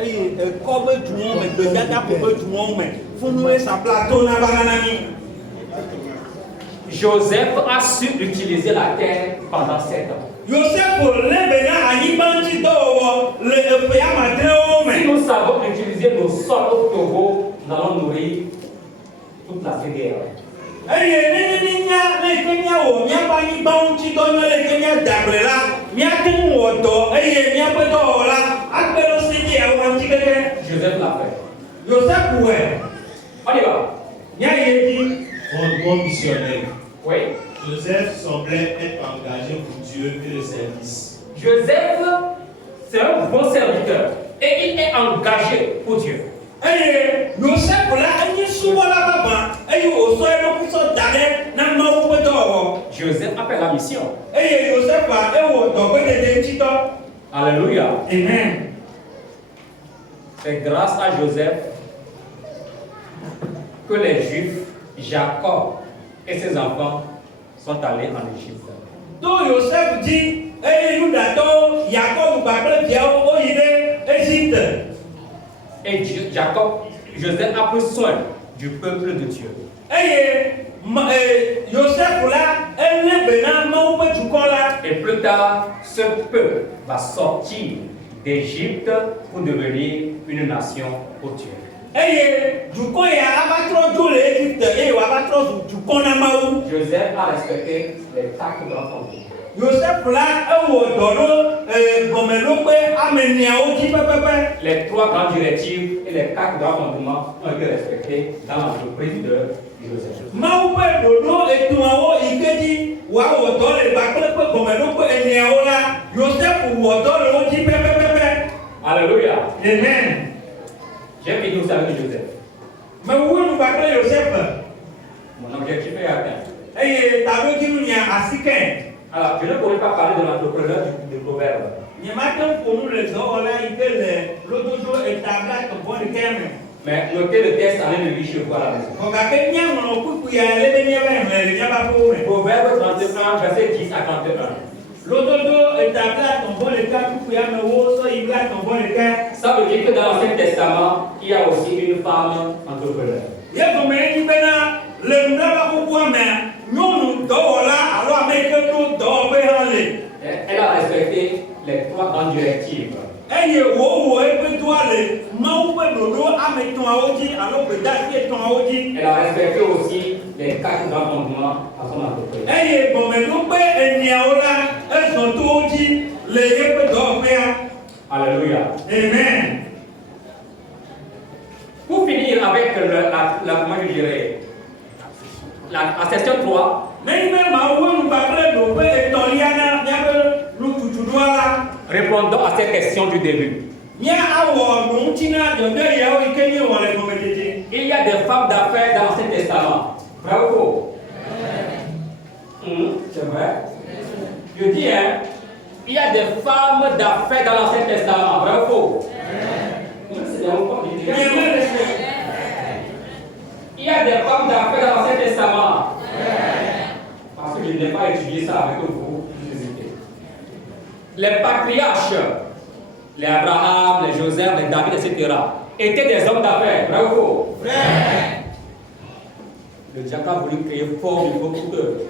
Joseph a su utiliser la terre pendant 7 ans. Si nous savons utiliser nos sols au Togo, nous allons nourrir toute la filière. Joseph l'a fait. On y va. Fondement missionnaire. Oui. Joseph semblait être engagé pour Dieu et le service. Joseph, c'est un bon serviteur et il est engagé pour Dieu. Joseph a fait la mission. Alléluia. Amen. C'est grâce à Joseph que les Juifs, Jacob et ses enfants sont allés en Égypte. Joseph dit, Et Joseph a pris soin du peuple de Dieu. Et plus tard, ce peuple va sortir d'Égypte pour devenir une nation pour Dieu. Joseph a respecté les 4 grands fondements. Les 3 grandes directives et les 4 grands fondements ont été respectés dans l'entreprise de Joseph. Alléluia. Amen. J'ai fini aussi avec Joseph. Mon objectif est atteint. Alors, je ne pourrais pas parler de l'entrepreneur du proverbe. Mais notez le texte en ligne de chez vous à la maison. Proverbe 31, verset 10 à 31. Ça veut dire que dans l'Ancien Testament, il y a aussi une femme entrepreneur. Elle a respecté les 3 grandes directives. Elle a respecté aussi les 4 grands commandements à son entreprise. Alléluia. Amen. Pour finir avec comment je dirais, la section 3, répondons à cette question du début. Il y a des femmes d'affaires dans l'Ancien Testament. Vrai ou faux? C'est vrai? Je dis, hein, il y a des femmes d'affaires dans l'Ancien Testament. Vrai ou faux? Il y a des femmes d'affaires dans l'Ancien Testament. Parce que je n'ai pas étudié ça avec vous. Les patriarches, les Abraham, les Joseph, les David, etc., étaient des hommes d'affaires. Vrai ou faux? Le diable a voulu créer fort niveau pour eux.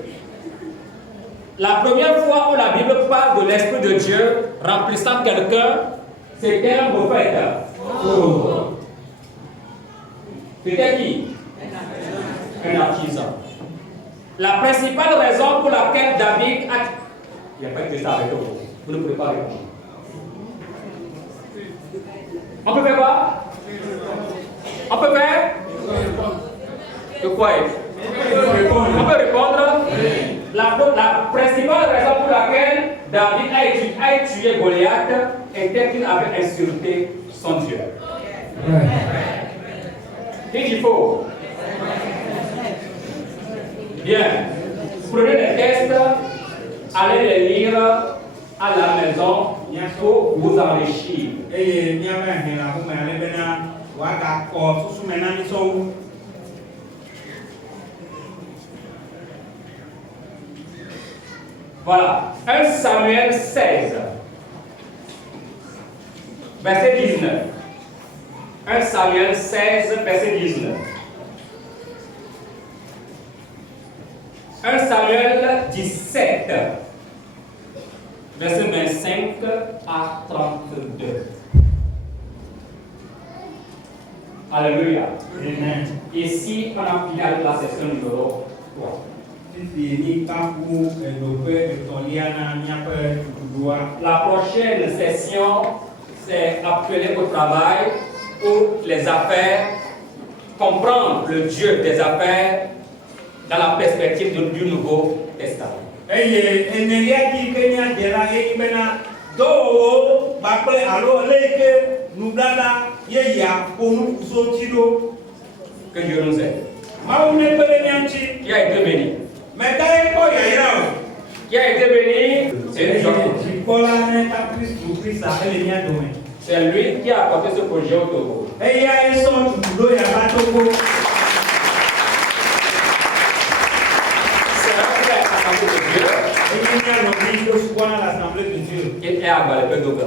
La première fois où la Bible parle de l'Esprit de Dieu remplissant quelqu'un, c'était un prophète. C'était qui? Un artisan. La principale raison pour laquelle David a... Il n'y a pas été ça avec vous. Vous ne pouvez pas répondre. On peut faire quoi? On peut faire? De quoi? On peut répondre? La principale raison pour laquelle David a tué Goliath était qu'il avait insulté son Dieu. Il faut. Bien. Prenez les textes, allez les lire à la maison pour vous enrichir. Voilà. 1 Samuel 16, verset 19. 1 Samuel 16, verset 19. 1 Samuel 17, verset 25 à 32. Alléluia. Amen. Ici, on a fini avec la section numéro 3. La prochaine session, c'est appelé au travail pour les affaires, comprendre le Dieu des affaires dans la perspective du Nouveau Testament. Que Dieu nous aide. Qui a été béni? Qui a été béni? C'est lui qui a apporté ce projet au Togo. C'est l'Assemblée de Dieu. Il est à Guadeloupe.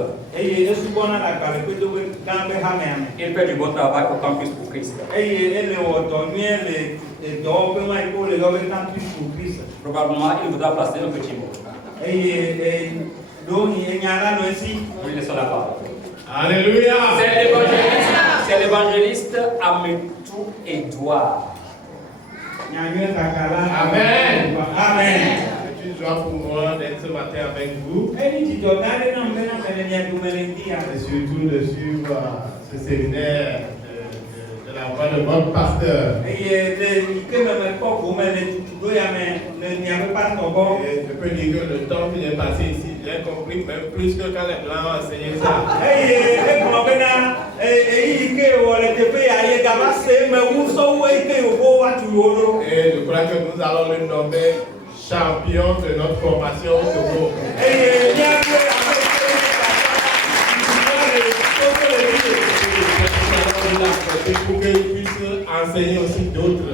Il fait du bon travail au campus pour Christ. Probablement, il voudra placer un petit mot. Oui, laissons la parole. Alléluia. C'est l'évangéliste Ametou Edouard. Amen. Amen. C'est une joie pour moi d'être ce matin avec vous. Et surtout de suivre ce séminaire de la voix de votre pasteur. Et je peux dire que le temps que j'ai passé ici, j'ai compris même plus que quand les Blancs ont enseigné ça. Et je crois que nous allons le nommer champion de notre formation au Togo. Pour qu'il puisse enseigner aussi d'autres.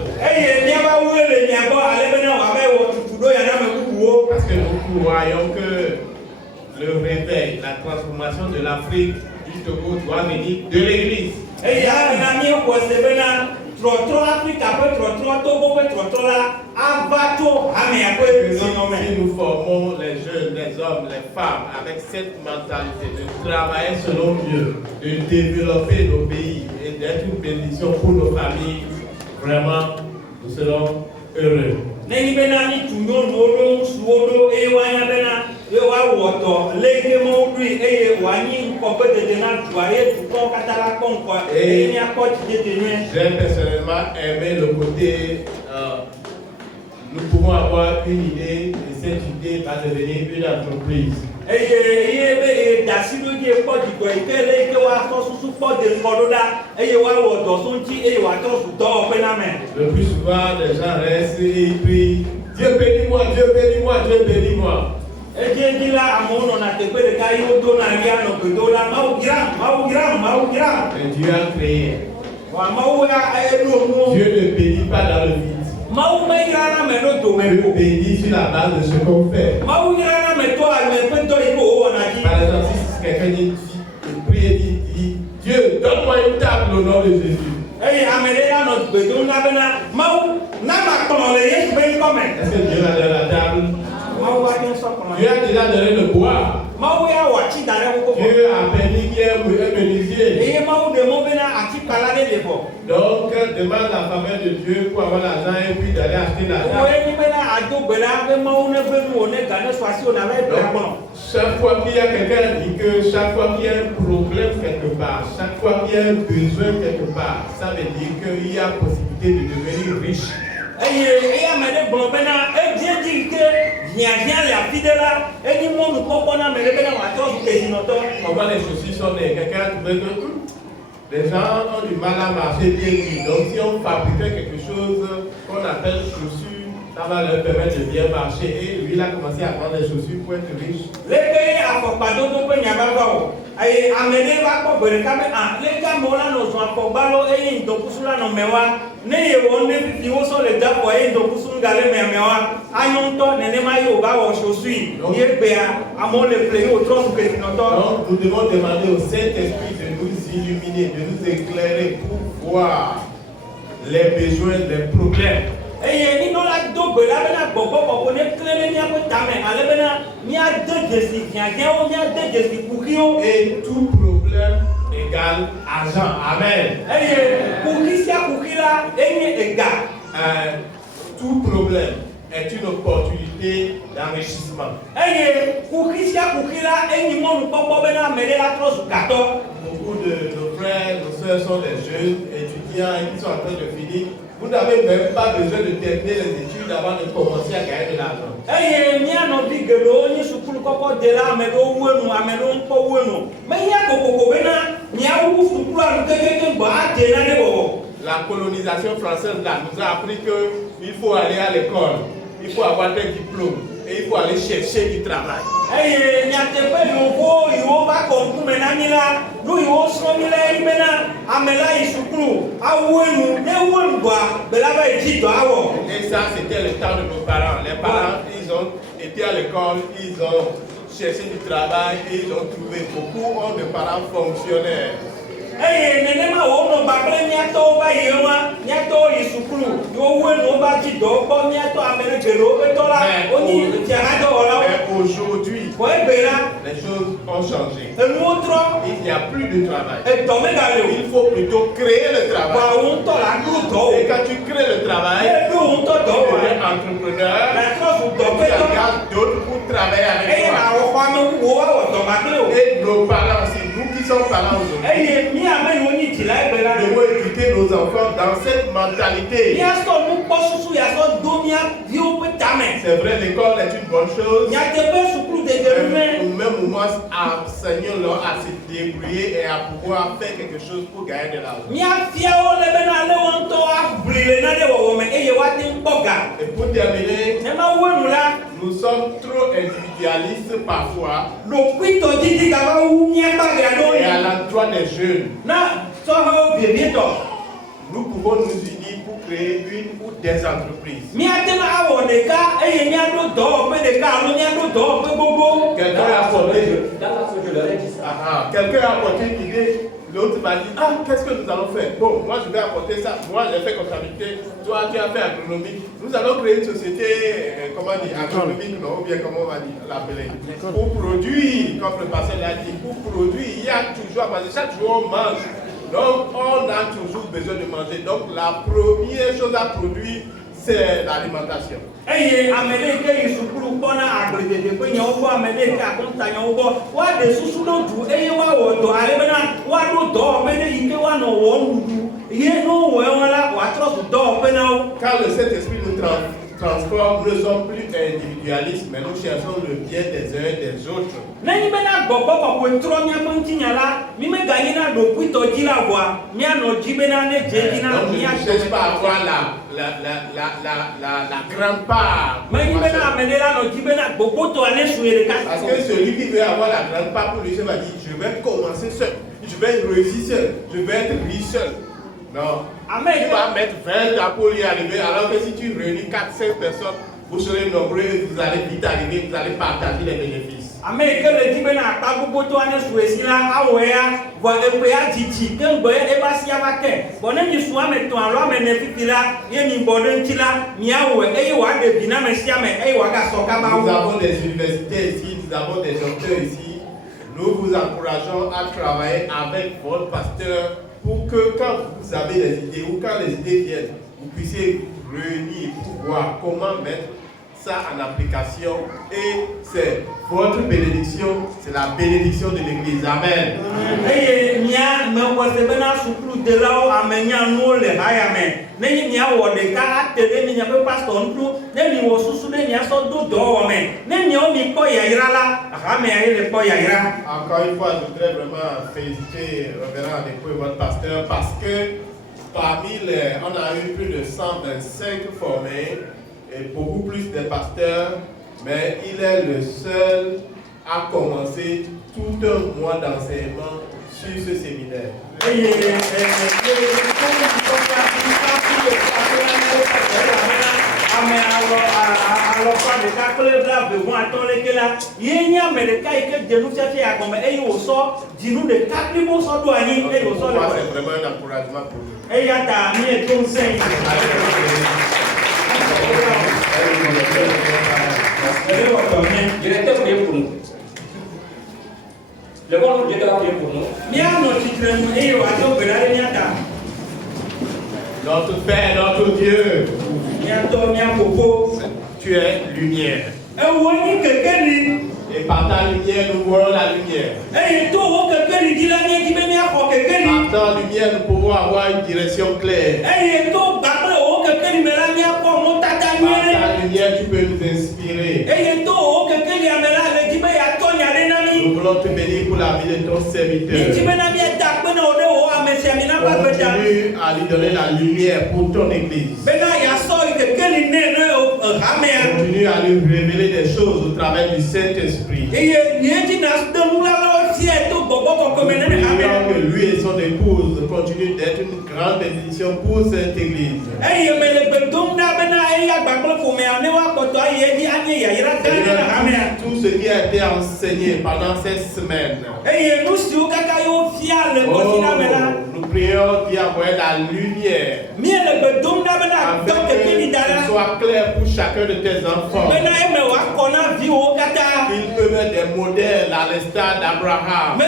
Parce que nous croyons que le réveil, la transformation de l'Afrique du Togo doit venir de l'Église. Et il y a un ami au Sévéna, trop Afrique après trop Togo après trop là, abato, mais après Si nous formons les jeunes, les hommes, les femmes avec cette mentalité de travailler selon Dieu, de développer nos pays et d'être une bénédiction pour nos familles, vraiment, nous serons heureux. Nengi bena ni tunyo nolo suodo e wanya bena e wa woto lege mo dui e wani ko pete de na tuaye tu ko katala kon ko e ni akoti de tenue. J'ai personnellement aimé le côté nous pouvons avoir une idée et cette idée va devenir une entreprise. Eye dasido je ko di ko ikele ke wa so susu ko de kododa eye wa woto sonti eye wa to su do pe na me. Le plus souvent, les gens restent et ils prient Dieu bénis-moi, Dieu bénis-moi, Dieu bénis-moi. Et Dieu dit là, à mon nom, à te faire des cailloux, on a rien, on peut donner, Et Dieu a créé. Dieu Dieu ne bénit pas dans le vide. Dieu bénit sur la base de ce qu'on fait. Par exemple, si quelqu'un dit, prie et dit, Dieu, donne-moi une table au nom de Jésus. Est-ce que Dieu va donner la table? Dieu a déjà donné le bois. Dieu a permis qu'il y ait un menuisier. Donc, demande la faveur de Dieu pour avoir l'argent et puis d'aller acheter la table. Chaque fois qu'il y a quelqu'un qui dit que chaque fois qu'il y a un problème quelque part, chaque fois qu'il y a un besoin quelque part, ça veut dire qu'il y a possibilité de devenir riche. Comment les chaussures sont nées? Quelqu'un trouvait que les gens ont du mal à marcher bien vite. Donc si on fabriquait quelque chose qu'on appelle chaussures, ça va leur permettre de bien marcher. Et lui, il a commencé à vendre des chaussures pour être riche. Donc, nous devons demander au Saint-Esprit de nous illuminer, de nous éclairer pour voir les besoins, les problèmes. Et tout problème égale argent. Amen. Tout problème est une opportunité d'enrichissement. Beaucoup de nos frères, nos soeurs sont des jeunes étudiants qui sont en train de finir. Vous n'avez même pas besoin de terminer les études avant de commencer à gagner de l'argent. La colonisation française là, nous a appris qu'il faut aller à l'école, il faut avoir des diplômes et il faut aller chercher du travail. Et ça, c'était le temps de nos parents. Les parents, ils ont été à l'école, ils ont cherché du travail et ils ont trouvé. Beaucoup ont des parents fonctionnaires. Aujourd'hui, les choses ont changé. Il n'y a plus de travail. Il faut plutôt créer le travail. Et quand tu crées le travail, tu deviens entrepreneur. Tu engages d'autres pour travailler avec toi. Et nos parents aussi, nous qui sommes parents aujourd'hui, devons éduquer nos enfants dans cette mentalité. C'est vrai, l'école est une bonne chose. Même moi, enseignons-leur à se débrouiller et à pouvoir faire quelque chose pour gagner de l'argent. Et pour terminer, nous sommes trop individualistes parfois. Et à l'endroit des jeunes, nous pouvons nous unir pour créer une ou des entreprises. Quelqu'un a fondé, je quelqu'un a apporté une idée, l'autre va dire, ah, qu'est-ce que nous allons faire? Bon, moi je vais apporter ça, moi j'ai fait comptabilité, toi tu as fait agronomie. Nous allons créer une société, comment dire, agronomique, non, ou bien comment on va dire, l'appeler. Pour produire, comme le pasteur l'a dit, pour produire, il y a toujours à manger, chaque jour on mange. Donc on a toujours besoin de manger. Donc la première chose à produire, c'est l'alimentation. Eye amedeke isukuru kpɔna agbledede ƒe nyawo gbɔ amedeke akɔnta nyawo gbɔ woaɖe susu ɖo du eye woawɔ dɔ ale bena woaɖo dɔwɔƒe ɖe yi ke woanɔ wɔm ɖuɖu ye ne wowɔe wɔn la wòatrɔ zu dɔwɔƒe na wo. Quand le Saint-Esprit nous transforme, nous ne sommes plus individualistes, mais nous cherchons le bien des uns et des autres. Nenyi bena gbɔgbɔ kɔkɔe trɔ míaƒe ŋutinya la mi meganyi na ɖokuitɔ dzi la voa míanɔ dzi bena ne dze dzi na Je ne cherche pas à avoir la grande part. Menyi bena ame ɖe la nɔ dzi bena gbogbotoa ne sue ɖeka. Parce que celui qui veut avoir la grande part pour lui, je vais dire, je vais commencer seul, je vais réussir seul, je vais être riche seul. Non. Amen. Tu vas mettre 20 ans pour y arriver, alors que si tu réunis 4-5 personnes, vous serez nombreux, vous allez vite arriver, vous allez partager les bénéfices. Ame ke le dzi bena akpa gbogbotoa ne sue si la awɔe ya vɔ eƒe ya dzidzi ke ŋgɔ ye eba si ava ke vɔ ne mi su ame etɔ̃ alo ame ene fifi la ye mi bɔ ɖe ŋuti la miawɔe eye wòaɖe vi na ame sia ame eye wòagasɔ kaba wo. Nous avons des universités ici, nous avons des docteurs ici. Nous vous encourageons à travailler avec votre pasteur pour que quand vous avez des idées ou quand les idées viennent, vous puissiez réunir pour voir comment mettre ça en application et c'est votre bénédiction, c'est la bénédiction de l'église. Amen. Eye mia me wɔse bena sukudelawo ame nyanuwo le haya me ne miawɔ ɖeka ate ɖe mi miaƒe pastor ŋku ne miwɔ susu ɖe miasɔ do dɔwɔme ne miawo mi kpɔ yayra la hamea ye le kpɔ yayra. Encore une fois, je voudrais vraiment féliciter Révérend Adekwe, votre pasteur, parce que parmi les, on a eu plus de 125 formés et beaucoup plus de pasteurs, mais il est le seul à commencer tout un mois d'enseignement sur ce séminaire. C'est vraiment un encouragement pour nous. Directeur, priez pour nous. Le bon directeur a prié pour nous. Notre Père, notre Dieu, tu es lumière. Et par ta lumière, nous voyons la lumière. Par ta lumière, nous pouvons avoir une direction claire. Par ta lumière, tu peux nous inspirer. Nous voulons te bénir pour la vie de ton serviteur. Continue à lui donner la lumière pour ton église. Continue à lui révéler des choses au travers du Saint-Esprit. Que lui et son épouse continuent d'être une grande bénédiction pour cette église. Tout ce qui a été enseigné pendant ces semaines. Nous prions d'y avoir la lumière. Afin que ce soit clair pour chacun de tes enfants. Ils peuvent être des modèles à l'instar d'Abraham.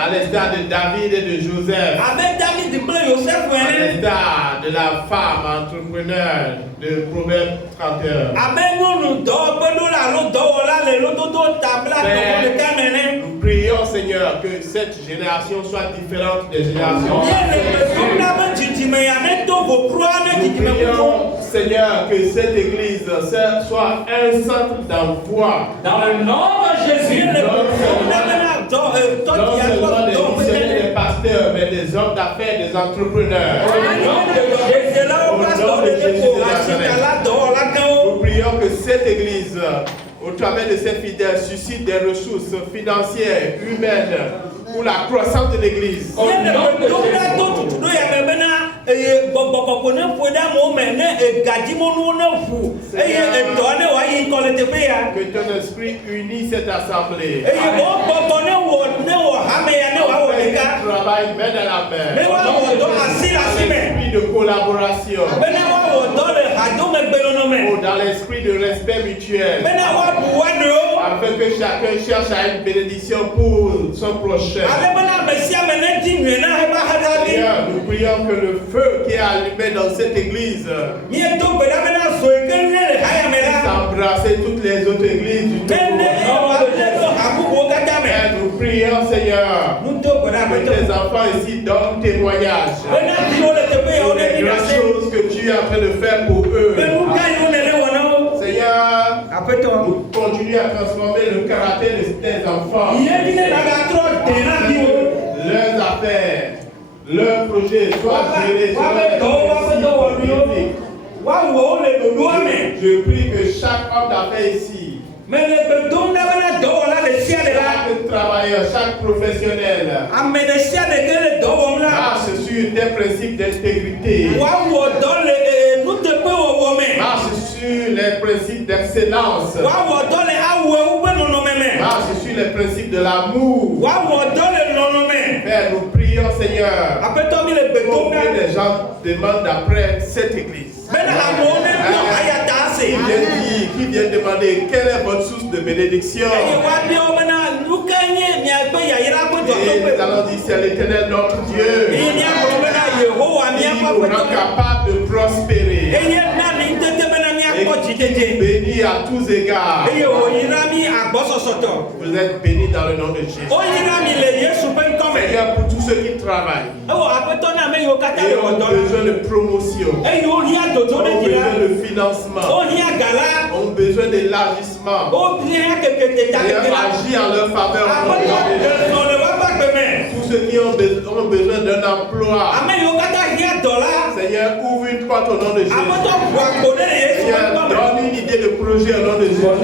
À l'instar de David et de Joseph. À l'instar de la femme entrepreneur de Proverbe 31. Nous prions, Seigneur, que cette génération soit différente des générations. Nous prions, Seigneur, que cette église soit un centre d'envoi. Dans le nom de Jésus, non seulement des missionnaires, des pasteurs, mais des hommes d'affaires, des entrepreneurs. Nous prions que cette église, au travers de ses fidèles, suscite des ressources financières, humaines, pour la croissance de l'église. Que ton esprit unisse cette assemblée. Travaille main dans la main. Esprit de collaboration. Dans l'esprit de respect mutuel. Afin que chacun cherche à une bénédiction pour son prochain. Seigneur, nous prions que le feu qui est allumé dans cette église embrasser toutes les autres églises du Togo. Nous prions, Seigneur, que tes enfants ici donnent témoignage des grandes choses que tu es en train de faire pour eux. Seigneur, nous continuons à transformer le caractère de tes enfants. Leurs affaires, leurs projets soient gérés Je prie que chaque homme d'affaires ici, chaque travailleur, chaque professionnel marche sur des principes d'intégrité, marche sur les principes d'excellence, marche sur les principes de l'amour. Père, nous prions, Seigneur, pour que les gens demandent après cette église. Qui vient demander quelle est votre source de bénédiction. Et nous allons dire c'est l'Éternel notre Dieu qui nous rend capable de prospérer et qui bénit à tous égards. Vous êtes bénis dans le nom de Jésus. Seigneur, pour tous ceux qui travaillent et ont besoin de promotion, ont besoin de financement, ont besoin d'élargissement, Seigneur, agis en leur faveur. Tous ceux qui ont besoin d'un emploi, Seigneur, ouvre une porte au nom de Jésus. Seigneur, donne une idée de projet au nom de Jésus. Donne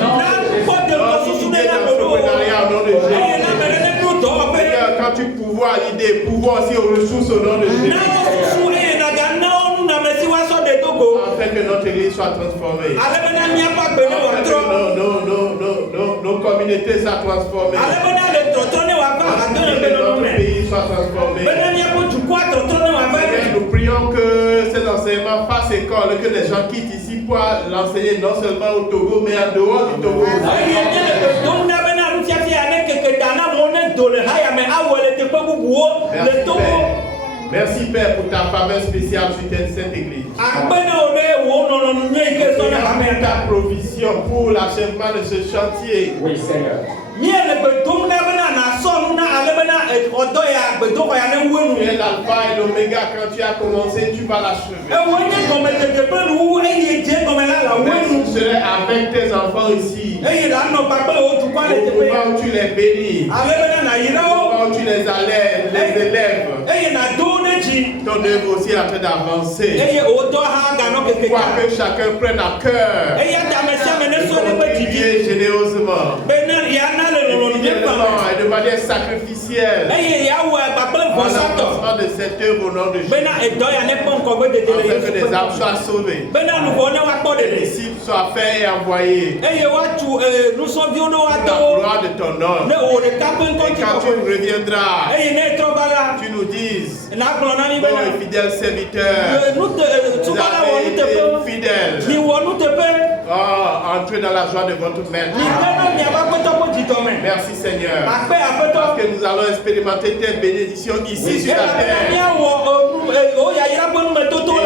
une idée d'entrepreneuriat au nom de Jésus. Seigneur, quand tu pouvoir l'idée, pouvoir aussi aux ressources au nom de Jésus. Afin que notre église soit transformée. Afin que nos communautés soient transformées. Afin que notre pays soit transformé. Nous prions que ces enseignements fassent école, que les gens quittent ici pour l'enseigner non seulement au Togo, mais en dehors du Togo. Merci Père pour ta faveur spéciale sur cette église. Ta provision pour l'achèvement de ce chantier. Oui, Seigneur. Tu es l'alpha et l'oméga. Quand tu as commencé, tu vas l'achever. Merci, je serai avec tes enfants ici. Au moment où tu les bénis, au moment où tu les élèves, ton œuvre aussi est en train d'avancer. Quoi que chacun prenne à cœur et contribuer généreusement et de manière sacrificielle en l'avancement de cette œuvre au nom de Jésus. Afin que des âmes soient sauvées, les disciples soient faits et envoyés pour la gloire de ton nom. Et quand tu reviendras, tu nous dises, le fidèle serviteur, vous avez été fidèle. Entrez dans la joie de votre maître. Merci Seigneur. Parce que nous allons expérimenter tes bénédictions ici sur la terre.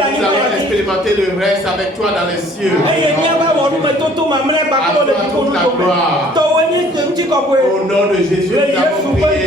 Et nous allons expérimenter le reste avec toi dans les cieux. À toi toute la gloire. Au nom de Jésus, nous avons prié.